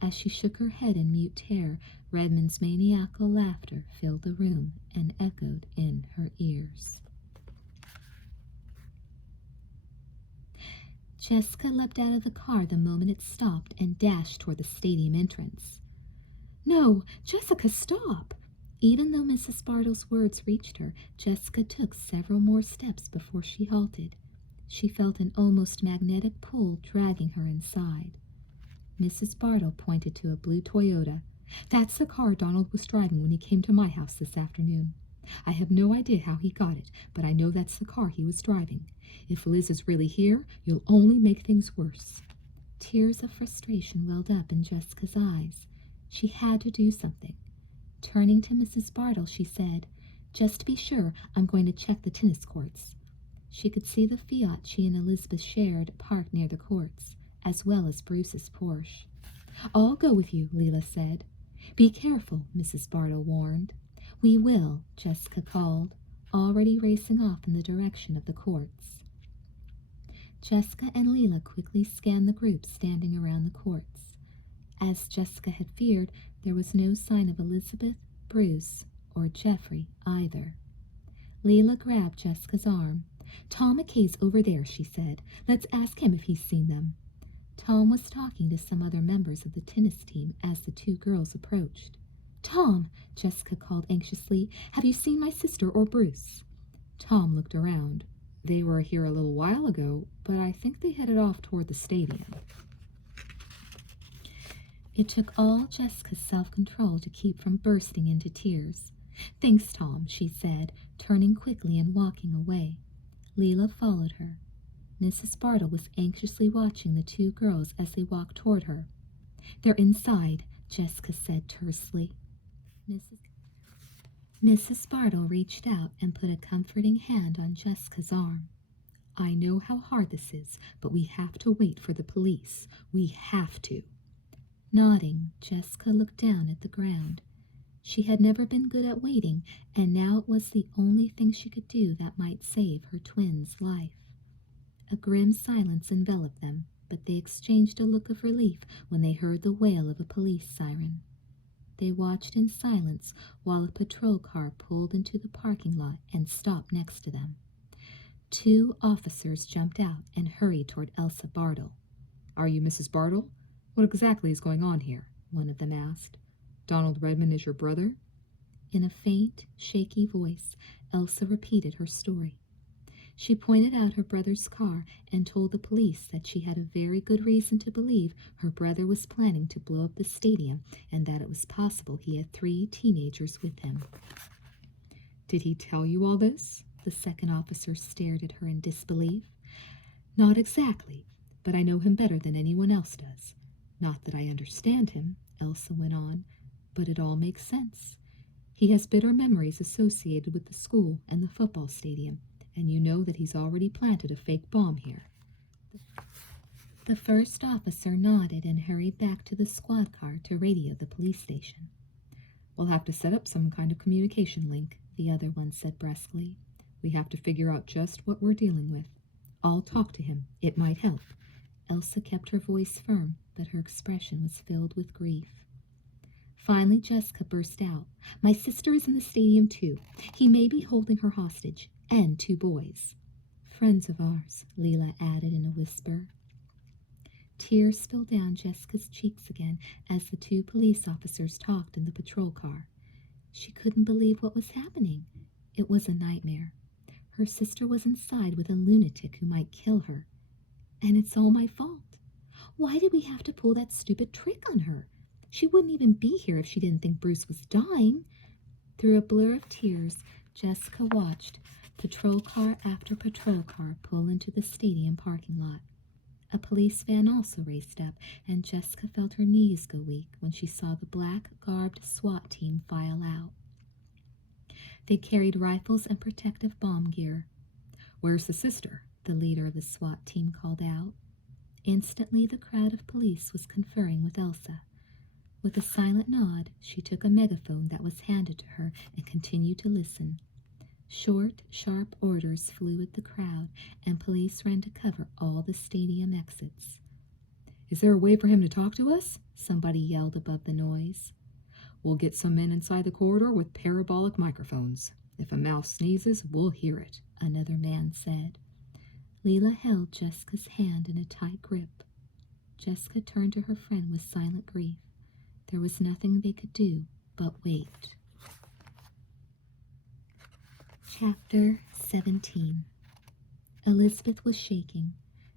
As she shook her head in mute terror, Redmond's maniacal laughter filled the room and echoed in her ears. Jessica leapt out of the car the moment it stopped and dashed toward the stadium entrance. No, Jessica, stop! Even though Mrs. Bartle's words reached her, Jessica took several more steps before she halted. She felt an almost magnetic pull dragging her inside. Mrs. Bartle pointed to a blue Toyota. That's the car Donald was driving when he came to my house this afternoon. I have no idea how he got it, but I know that's the car he was driving. If Liz is really here, you'll only make things worse. Tears of frustration welled up in Jessica's eyes. She had to do something. Turning to Mrs. Bartle, she said, "Just to be sure, I'm going to check the tennis courts." She could see the Fiat she and Elizabeth shared parked near the courts, as well as Bruce's Porsche. "I'll go with you," Leela said. "Be careful," Mrs. Bartle warned. "We will," Jessica called, already racing off in the direction of the courts. Jessica and Leela quickly scanned the group standing around the courts. As Jessica had feared, there was no sign of Elizabeth, Bruce, or Geoffrey either. Leela grabbed Jessica's arm. "Tom McKay's over there," she said. "Let's ask him if he's seen them." Tom was talking to some other members of the tennis team as the two girls approached. "Tom," Jessica called anxiously, "have you seen my sister or Bruce?" Tom looked around. "They were here a little while ago, but I think they headed off toward the stadium." It took all Jessica's self-control to keep from bursting into tears. "Thanks, Tom," she said, turning quickly and walking away. Leela followed her. Mrs. Bartle was anxiously watching the two girls as they walked toward her. "They're inside," Jessica said tersely. Mrs. Bartle reached out and put a comforting hand on Jessica's arm. I know how hard this is, but we have to wait for the police. We have to. Nodding, Jessica looked down at the ground. She had never been good at waiting, and now it was the only thing she could do that might save her twin's life. A grim silence enveloped them, but they exchanged a look of relief when they heard the wail of a police siren. They watched in silence while a patrol car pulled into the parking lot and stopped next to them. 2 officers jumped out and hurried toward Elsa Bartle. Are you Mrs. Bartle? What exactly is going on here? One of them asked. Donald Redmond is your brother? In a faint, shaky voice, Elsa repeated her story. She pointed out her brother's car and told the police that she had a very good reason to believe her brother was planning to blow up the stadium and that it was possible he had 3 teenagers with him. Did he tell you all this? The second officer stared at her in disbelief. Not exactly, but I know him better than anyone else does. Not that I understand him, Elsa went on, but it all makes sense. He has bitter memories associated with the school and the football stadium, and you know that he's already planted a fake bomb here. The first officer nodded and hurried back to the squad car to radio the police station. We'll have to set up some kind of communication link, the other one said brusquely. We have to figure out just what we're dealing with. I'll talk to him. It might help. Elsa kept her voice firm, but her expression was filled with grief. Finally, Jessica burst out. My sister is in the stadium, too. He may be holding her hostage, and 2 boys. Friends of ours, Leela added in a whisper. Tears spilled down Jessica's cheeks again as the 2 police officers talked in the patrol car. She couldn't believe what was happening. It was a nightmare. Her sister was inside with a lunatic who might kill her. And it's all my fault. Why did we have to pull that stupid trick on her? She wouldn't even be here if she didn't think Bruce was dying. Through a blur of tears, Jessica watched patrol car after patrol car pull into the stadium parking lot. A police van also raced up, and Jessica felt her knees go weak when she saw the black-garbed SWAT team file out. They carried rifles and protective bomb gear. Where's the sister? The leader of the SWAT team called out. Instantly, the crowd of police was conferring with Elsa. With a silent nod, she took a megaphone that was handed to her and continued to listen. Short, sharp orders flew at the crowd, and police ran to cover all the stadium exits. Is there a way for him to talk to us? Somebody yelled above the noise. We'll get some men inside the corridor with parabolic microphones. If a mouse sneezes, we'll hear it, another man said. Leela held Jessica's hand in a tight grip. Jessica turned to her friend with silent grief. There was nothing they could do but wait. Chapter 17. Elizabeth was shaking.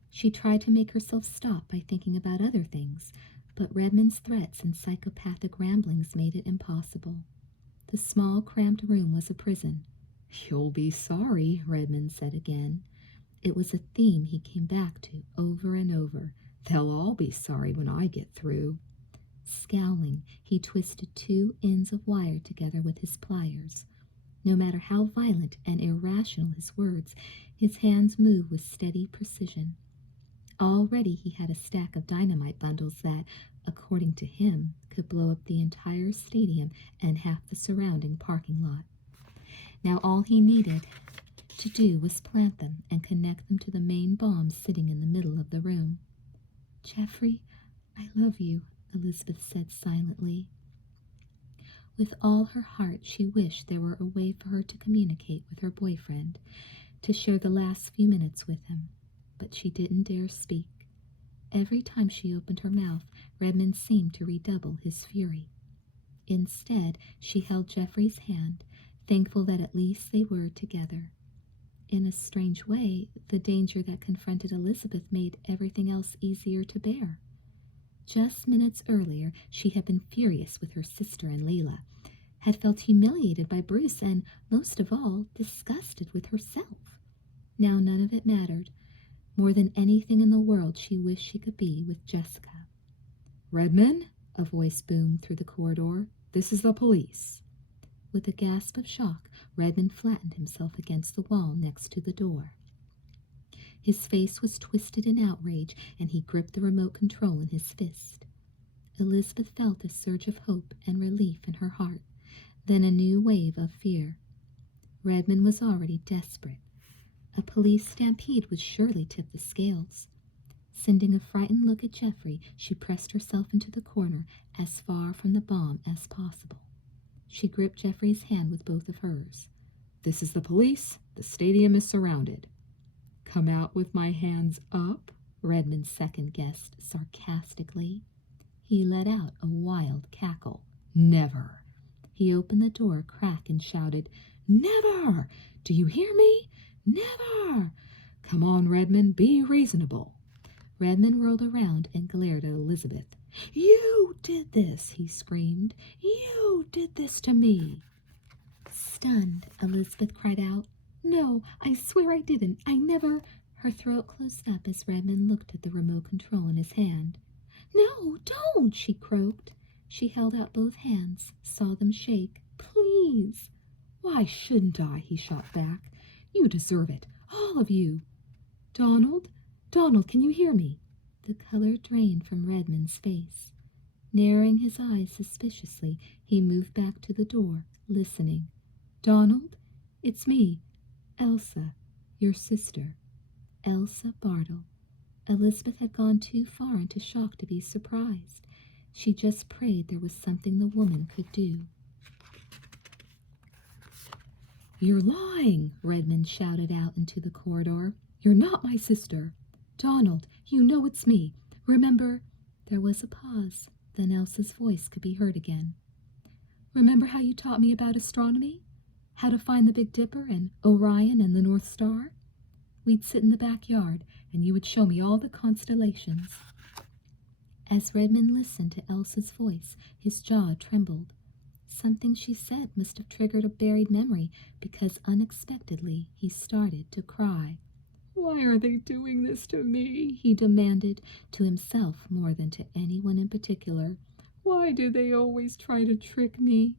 She tried to make herself stop by thinking about other things, but Redmond's threats and psychopathic ramblings made it impossible. The small, cramped room was a prison. You'll be sorry, Redmond said again. It was a theme he came back to over and over. They'll all be sorry when I get through. Scowling, he twisted 2 ends of wire together with his pliers. No matter how violent and irrational his words, his hands moved with steady precision. Already he had a stack of dynamite bundles that, according to him, could blow up the entire stadium and half the surrounding parking lot. Now all he needed to do was plant them and connect them to the main bomb sitting in the middle of the room. Jeffrey, I love you, Elizabeth said silently. With all her heart, she wished there were a way for her to communicate with her boyfriend, to share the last few minutes with him, but she didn't dare speak. Every time she opened her mouth, Redmond seemed to redouble his fury. Instead, she held Jeffrey's hand, thankful that at least they were together. In a strange way, the danger that confronted Elizabeth made everything else easier to bear. Just minutes earlier, she had been furious with her sister and Leela, had felt humiliated by Bruce, and, most of all, disgusted with herself. Now none of it mattered. More than anything in the world, she wished she could be with Jessica. Redmond, a voice boomed through the corridor. This is the police. With a gasp of shock, Redmond flattened himself against the wall next to the door. His face was twisted in outrage, and he gripped the remote control in his fist. Elizabeth felt a surge of hope and relief in her heart, then a new wave of fear. Redmond was already desperate. A police stampede would surely tip the scales. Sending a frightened look at Jeffrey, she pressed herself into the corner as far from the bomb as possible. She gripped Jeffrey's hand with both of hers. "This is the police. The stadium is surrounded." "Come out with my hands up?" Redmond second-guessed sarcastically. He let out a wild cackle. "Never!" He opened the door a crack and shouted, "Never! Do you hear me? Never!" "Come on, Redmond, be reasonable." Redmond whirled around and glared at Elizabeth. "You did this!" he screamed. "You did this to me!" Stunned, Elizabeth cried out, "No, I swear I didn't. I never—" Her throat closed up as Redmond looked at the remote control in his hand. "No, don't!" she croaked. She held out both hands, saw them shake. "Please!" "Why shouldn't I?" he shot back. "You deserve it, all of you." "Donald? Donald, can you hear me?" The color drained from Redmond's face. Narrowing his eyes suspiciously, he moved back to the door, listening. "Donald? It's me, Elsa, your sister." Elsa Bartle. Elizabeth had gone too far into shock to be surprised. She just prayed there was something the woman could do. "You're lying!" Redmond shouted out into the corridor. "You're not my sister." "Donald, you know it's me. Remember—" There was a pause. Then Elsa's voice could be heard again. "Remember how you taught me about astronomy? How to find the Big Dipper and Orion and the North Star? We'd sit in the backyard, and you would show me all the constellations." As Redmond listened to Elsa's voice, his jaw trembled. Something she said must have triggered a buried memory, because unexpectedly he started to cry. "Why are they doing this to me?" he demanded, to himself more than to anyone in particular. "Why do they always try to trick me?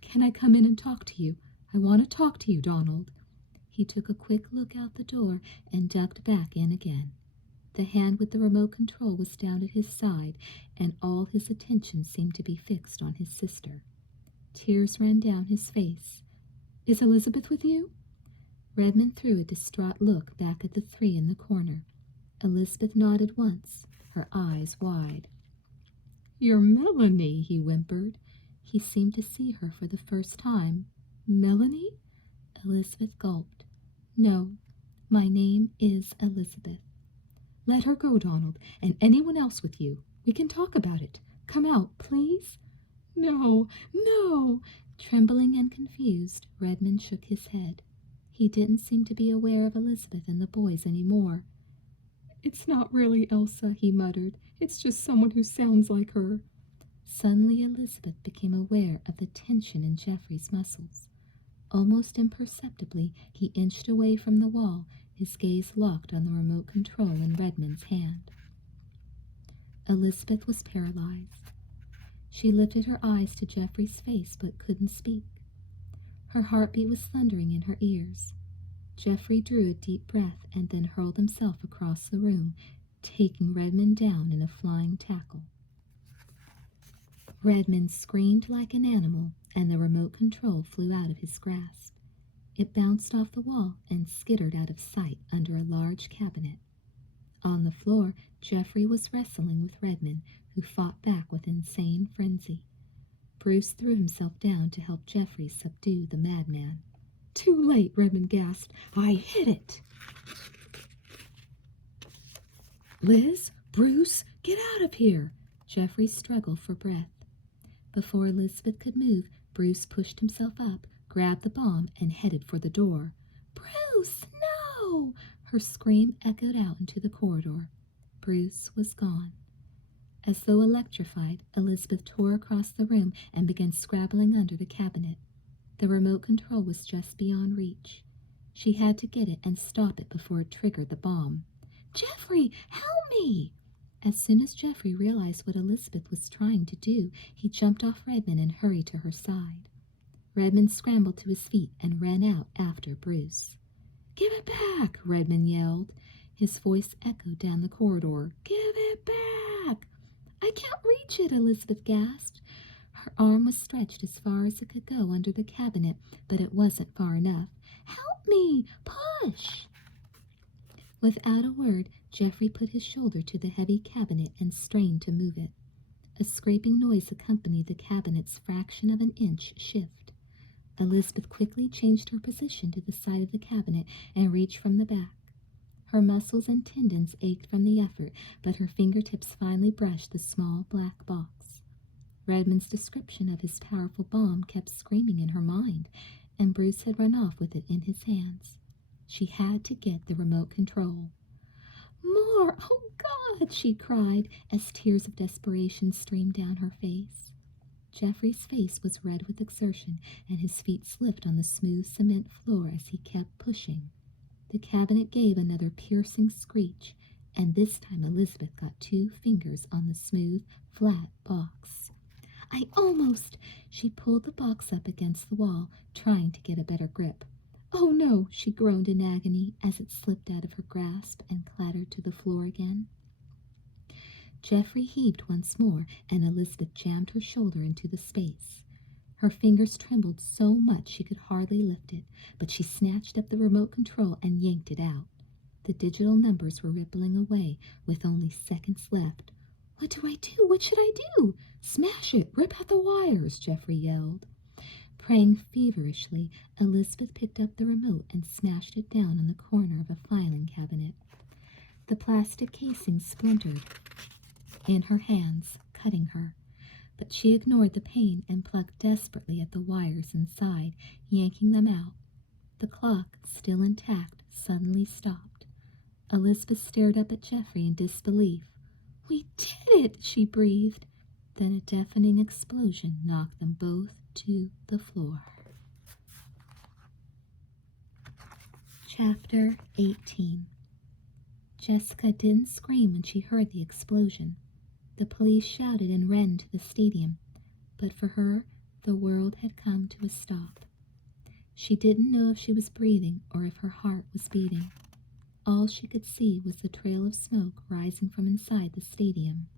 Can I come in and talk to you? I want to talk to you, Donald." He took a quick look out the door and ducked back in again. The hand with the remote control was down at his side, and all his attention seemed to be fixed on his sister. Tears ran down his face. "Is Elizabeth with you?" Redmond threw a distraught look back at the three in the corner. Elizabeth nodded once, her eyes wide. "You're Melanie," he whimpered. He seemed to see her for the first time. "Melanie?" Elizabeth gulped. "No, my name is Elizabeth." "Let her go, Donald, and anyone else with you. We can talk about it. Come out, please." "No, no!" Trembling and confused, Redmond shook his head. He didn't seem to be aware of Elizabeth and the boys anymore. "It's not really Elsa," he muttered. "It's just someone who sounds like her." Suddenly Elizabeth became aware of the tension in Jeffrey's muscles. Almost imperceptibly, he inched away from the wall, his gaze locked on the remote control in Redmond's hand. Elizabeth was paralyzed. She lifted her eyes to Jeffrey's face but couldn't speak. Her heartbeat was thundering in her ears. Jeffrey drew a deep breath and then hurled himself across the room, taking Redmond down in a flying tackle. Redmond screamed like an animal, and the remote control flew out of his grasp. It bounced off the wall and skittered out of sight under a large cabinet. On the floor, Jeffrey was wrestling with Redmond, who fought back with insane frenzy. Bruce threw himself down to help Jeffrey subdue the madman. "Too late," Redmond gasped. "I hit it." "Liz? Bruce? Get out of here!" Jeffrey struggled for breath. Before Elizabeth could move, Bruce pushed himself up, grabbed the bomb, and headed for the door. "Bruce, no!" Her scream echoed out into the corridor. Bruce was gone. As though electrified, Elizabeth tore across the room and began scrabbling under the cabinet. The remote control was just beyond reach. She had to get it and stop it before it triggered the bomb. "Jeffrey, help me!" As soon as Jeffrey realized what Elizabeth was trying to do, he jumped off Redmond and hurried to her side. Redmond scrambled to his feet and ran out after Bruce. "Give it back!" Redmond yelled. His voice echoed down the corridor. "Give it back!" "I can't reach it," Elizabeth gasped. Her arm was stretched as far as it could go under the cabinet, but it wasn't far enough. "Help me! Push!" Without a word, Geoffrey put his shoulder to the heavy cabinet and strained to move it. A scraping noise accompanied the cabinet's fraction of an inch shift. Elizabeth quickly changed her position to the side of the cabinet and reached from the back. Her muscles and tendons ached from the effort, but her fingertips finally brushed the small black box. Redmond's description of his powerful bomb kept screaming in her mind, and Bruce had run off with it in his hands. She had to get the remote control. "More! Oh, God!" she cried as tears of desperation streamed down her face. Geoffrey's face was red with exertion, and his feet slipped on the smooth cement floor as he kept pushing. The cabinet gave another piercing screech, and this time Elizabeth got 2 fingers on the smooth, flat box. "I almost—" She pulled the box up against the wall, trying to get a better grip. "Oh, no!" she groaned in agony as it slipped out of her grasp and clattered to the floor again. Geoffrey heaved once more, and Elizabeth jammed her shoulder into the space. Her fingers trembled so much she could hardly lift it, but she snatched up the remote control and yanked it out. The digital numbers were rippling away, with only seconds left. "What do I do? What should I do?" "Smash it! Rip out the wires!" Geoffrey yelled. Praying feverishly, Elizabeth picked up the remote and smashed it down on the corner of a filing cabinet. The plastic casing splintered in her hands, cutting her, but she ignored the pain and plucked desperately at the wires inside, yanking them out. The clock, still intact, suddenly stopped. Elizabeth stared up at Geoffrey in disbelief. "We did it!" she breathed. Then a deafening explosion knocked them both to the floor. Chapter 18. Jessica didn't scream when she heard the explosion. The police shouted and ran to the stadium, but for her, the world had come to a stop. She didn't know if she was breathing or if her heart was beating. All she could see was the trail of smoke rising from inside the stadium.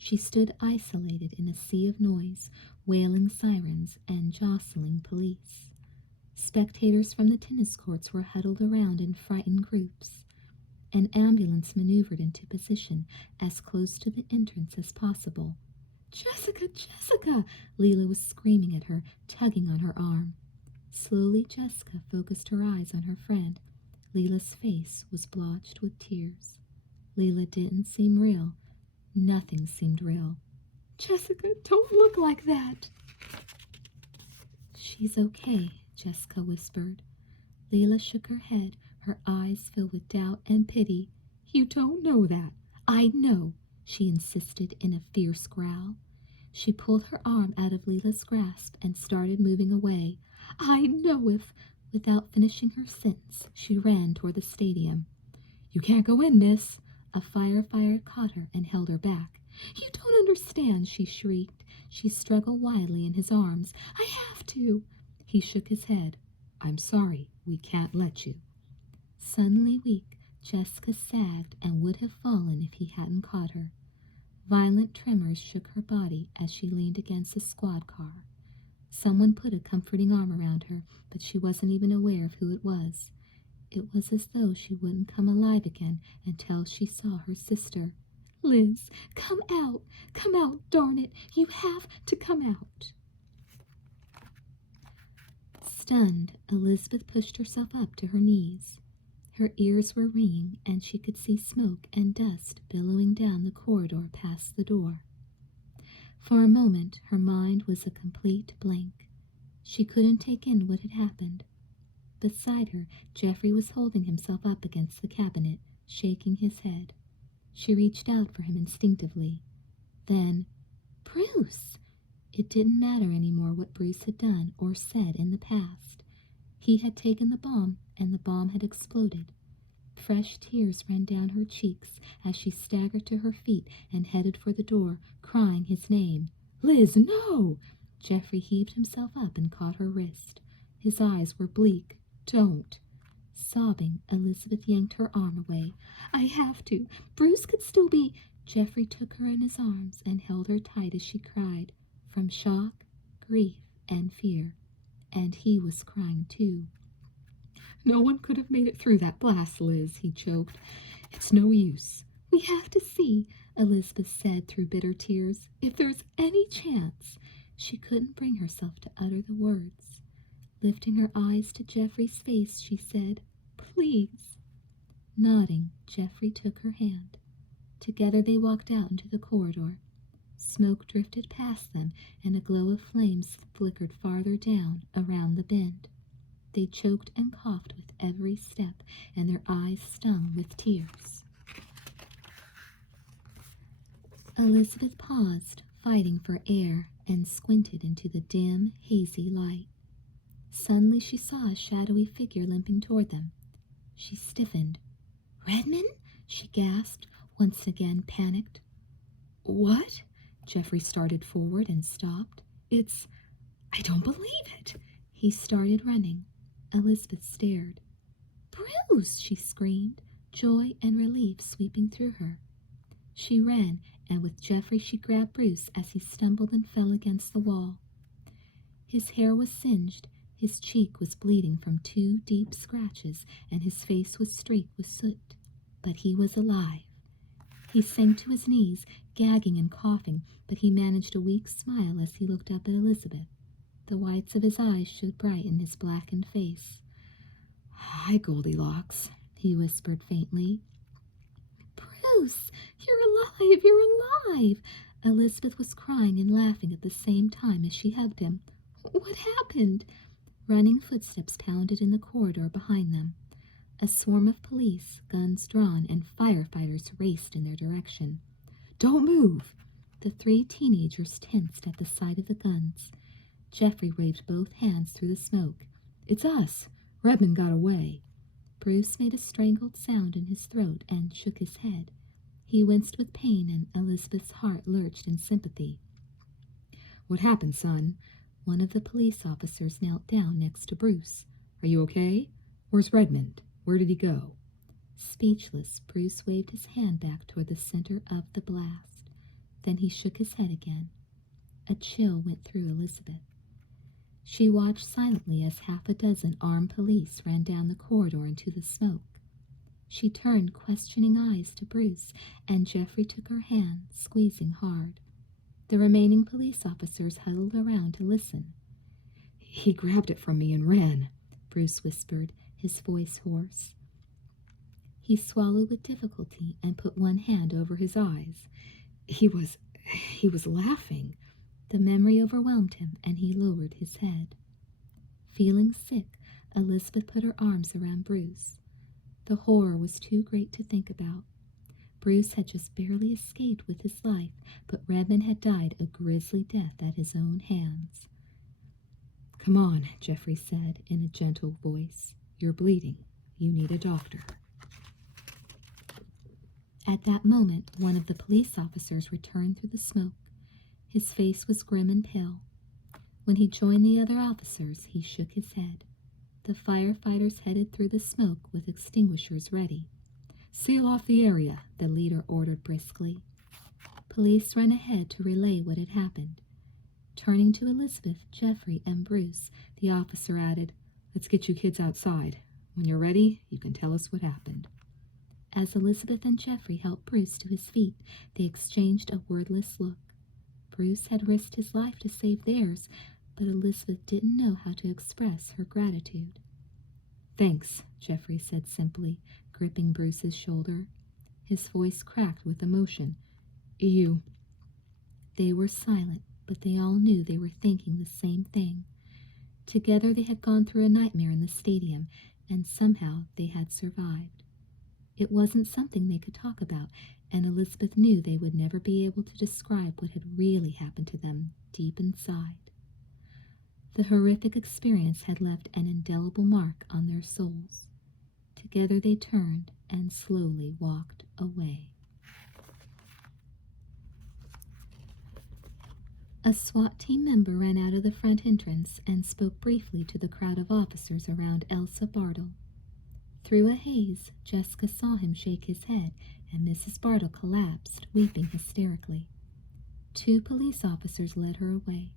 She stood isolated in a sea of noise, wailing sirens and jostling police. Spectators from the tennis courts were huddled around in frightened groups. An ambulance maneuvered into position as close to the entrance as possible. "Jessica! Jessica!" Leela was screaming at her, tugging on her arm. Slowly Jessica focused her eyes on her friend. Leela's face was blotched with tears. Leela didn't seem real. Nothing seemed real. "Jessica, don't look like that!" "She's okay," Jessica whispered. Leela shook her head, her eyes filled with doubt and pity. "You don't know that." "I know," she insisted in a fierce growl. She pulled her arm out of Leela's grasp and started moving away. "I know if—" Without finishing her sentence, she ran toward the stadium. "You can't go in, miss." A firefighter caught her and held her back. "You don't understand," she shrieked. She struggled wildly in his arms. "I have to." He shook his head. "I'm sorry, we can't let you." Suddenly weak, Jessica sagged and would have fallen if he hadn't caught her. Violent tremors shook her body as she leaned against a squad car. Someone put a comforting arm around her, but she wasn't even aware of who it was. It was as though she wouldn't come alive again until she saw her sister. "Liz, come out! Come out, darn it! You have to come out!" Stunned, Elizabeth pushed herself up to her knees. Her ears were ringing, and she could see smoke and dust billowing down the corridor past the door. For a moment, her mind was a complete blank. She couldn't take in what had happened. Beside her, Geoffrey was holding himself up against the cabinet, shaking his head. She reached out for him instinctively. Then, "Bruce!" It didn't matter anymore what Bruce had done or said in the past. He had taken the bomb, and the bomb had exploded. Fresh tears ran down her cheeks as she staggered to her feet and headed for the door, crying his name. "Liz, no!" Geoffrey heaved himself up and caught her wrist. His eyes were bleak. "Don't." Sobbing, Elizabeth yanked her arm away. "I have to. Bruce could still be—" Geoffrey took her in his arms and held her tight as she cried, from shock, grief, and fear. And he was crying too. "No one could have made it through that blast, Liz," he choked. "It's no use." "We have to see," Elizabeth said through bitter tears. "If there's any chance—" She couldn't bring herself to utter the words. Lifting her eyes to Geoffrey's face, she said, "Please." Nodding, Geoffrey took her hand. Together they walked out into the corridor. Smoke drifted past them, and a glow of flames flickered farther down around the bend. They choked and coughed with every step, and their eyes stung with tears. Elizabeth paused, fighting for air, and squinted into the dim, hazy light. Suddenly she saw a shadowy figure limping toward them. She stiffened. "Redmond?" she gasped, once again panicked. "What?" Geoffrey started forward and stopped. I don't believe it." He started running. Elizabeth stared. "Bruce!" she screamed, joy and relief sweeping through her. She ran, and with Geoffrey she grabbed Bruce as he stumbled and fell against the wall. His hair was singed, his cheek was bleeding from 2 deep scratches, and his face was streaked with soot. But he was alive. He sank to his knees, gagging and coughing, but he managed a weak smile as he looked up at Elizabeth. The whites of his eyes showed bright in his blackened face. "Hi, Goldilocks," he whispered faintly. "Bruce, you're alive! You're alive!" Elizabeth was crying and laughing at the same time as she hugged him. "What happened?" Running footsteps pounded in the corridor behind them. A swarm of police, guns drawn, and firefighters raced in their direction. "Don't move!" The 3 teenagers tensed at the sight of the guns. Geoffrey waved both hands through the smoke. "It's us! Redmond got away." Bruce made a strangled sound in his throat and shook his head. He winced with pain, and Elizabeth's heart lurched in sympathy. "What happened, son?" One of the police officers knelt down next to Bruce. "Are you okay? Where's Redmond? Where did he go?" Speechless, Bruce waved his hand back toward the center of the blast. Then he shook his head again. A chill went through Elizabeth. She watched silently as 6 armed police ran down the corridor into the smoke. She turned questioning eyes to Bruce, and Geoffrey took her hand, squeezing hard. The remaining police officers huddled around to listen. "He grabbed it from me and ran," Bruce whispered, his voice hoarse. He swallowed with difficulty and put one hand over his eyes. He was laughing. The memory overwhelmed him, and he lowered his head. Feeling sick, Elizabeth put her arms around Bruce. The horror was too great to think about. Bruce had just barely escaped with his life, but Redmond had died a grisly death at his own hands. "Come on," Geoffrey said in a gentle voice. "You're bleeding. You need a doctor." At that moment, one of the police officers returned through the smoke. His face was grim and pale. When he joined the other officers, he shook his head. The firefighters headed through the smoke with extinguishers ready. "Seal off the area," the leader ordered briskly. Police ran ahead to relay what had happened. Turning to Elizabeth, Geoffrey, and Bruce, the officer added, "Let's get you kids outside. When you're ready, you can tell us what happened." As Elizabeth and Geoffrey helped Bruce to his feet, they exchanged a wordless look. Bruce had risked his life to save theirs, but Elizabeth didn't know how to express her gratitude. "Thanks," Geoffrey said simply, gripping Bruce's shoulder. His voice cracked with emotion. "You—" They were silent, but they all knew they were thinking the same thing. Together they had gone through a nightmare in the stadium, and somehow they had survived. It wasn't something they could talk about, and Elizabeth knew they would never be able to describe what had really happened to them deep inside. The horrific experience had left an indelible mark on their souls. Together they turned and slowly walked away. A SWAT team member ran out of the front entrance and spoke briefly to the crowd of officers around Elsa Bartle. Through a haze, Jessica saw him shake his head, and Mrs. Bartle collapsed, weeping hysterically. 2 police officers led her away.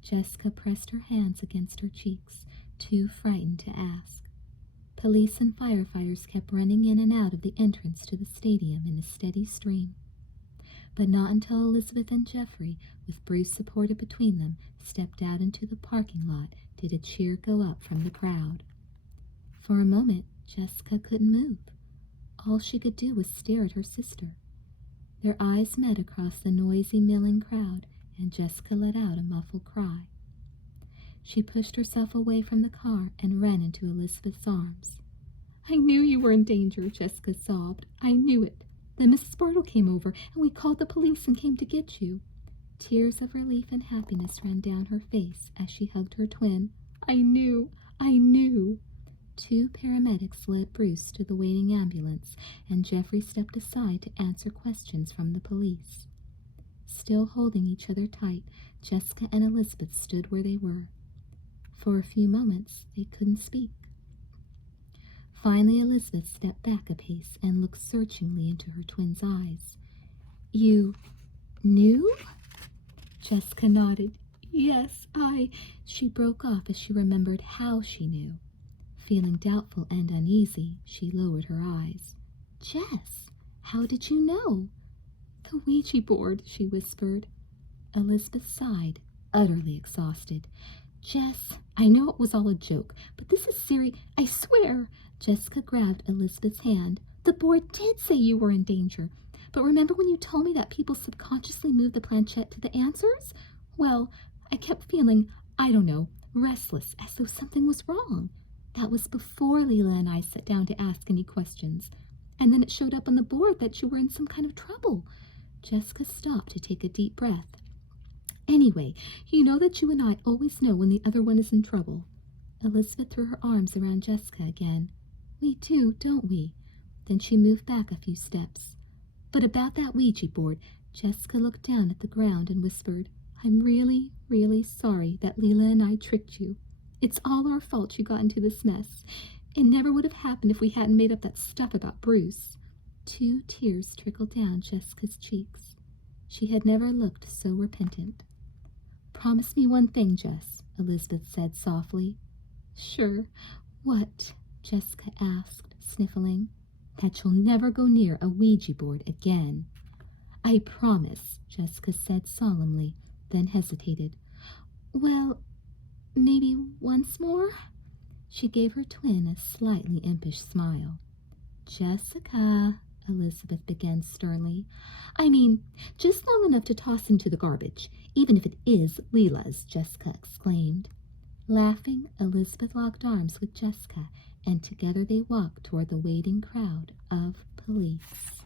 Jessica pressed her hands against her cheeks, too frightened to ask. Police and firefighters kept running in and out of the entrance to the stadium in a steady stream. But not until Elizabeth and Jeffrey, with Bruce supported between them, stepped out into the parking lot did a cheer go up from the crowd. For a moment, Jessica couldn't move. All she could do was stare at her sister. Their eyes met across the noisy milling crowd, and Jessica let out a muffled cry. She pushed herself away from the car and ran into Elizabeth's arms. "I knew you were in danger," Jessica sobbed. "I knew it. Then Mrs. Bartle came over, and we called the police and came to get you." Tears of relief and happiness ran down her face as she hugged her twin. I knew. 2 paramedics led Bruce to the waiting ambulance, and Jeffrey stepped aside to answer questions from the police. Still holding each other tight, Jessica and Elizabeth stood where they were. For a few moments, they couldn't speak. Finally, Elizabeth stepped back a pace and looked searchingly into her twin's eyes. "You knew?" Jessica nodded. "Yes, She broke off as she remembered how she knew. Feeling doubtful and uneasy, she lowered her eyes. "Jess, how did you know?" "The Ouija board," she whispered. Elizabeth sighed, utterly exhausted. "Jess, I know it was all a joke, but this is serious. I swear." Jessica grabbed Elizabeth's hand. "The board did say you were in danger. But remember when you told me that people subconsciously move the planchette to the answers? Well, I kept feeling, I don't know, restless, as though something was wrong. That was before Leela and I sat down to ask any questions. And then it showed up on the board that you were in some kind of trouble." Jessica stopped to take a deep breath. "Anyway, you know that you and I always know when the other one is in trouble." Elizabeth threw her arms around Jessica again. "We do, don't we?" Then she moved back a few steps. "But about that Ouija board," Jessica looked down at the ground and whispered, "I'm really, really sorry that Leela and I tricked you. It's all our fault you got into this mess. It never would have happened if we hadn't made up that stuff about Bruce." 2 tears trickled down Jessica's cheeks. She had never looked so repentant. "Promise me one thing, Jess," Elizabeth said softly. "Sure. What?" Jessica asked, sniffling. "That you'll never go near a Ouija board again." "I promise," Jessica said solemnly, then hesitated. "Well, maybe once more?" She gave her twin a slightly impish smile. "Jessica," Elizabeth began sternly. "I mean, just long enough to toss into the garbage, even if it is Leela's," Jessica exclaimed. Laughing, Elizabeth locked arms with Jessica, and together they walked toward the waiting crowd of police.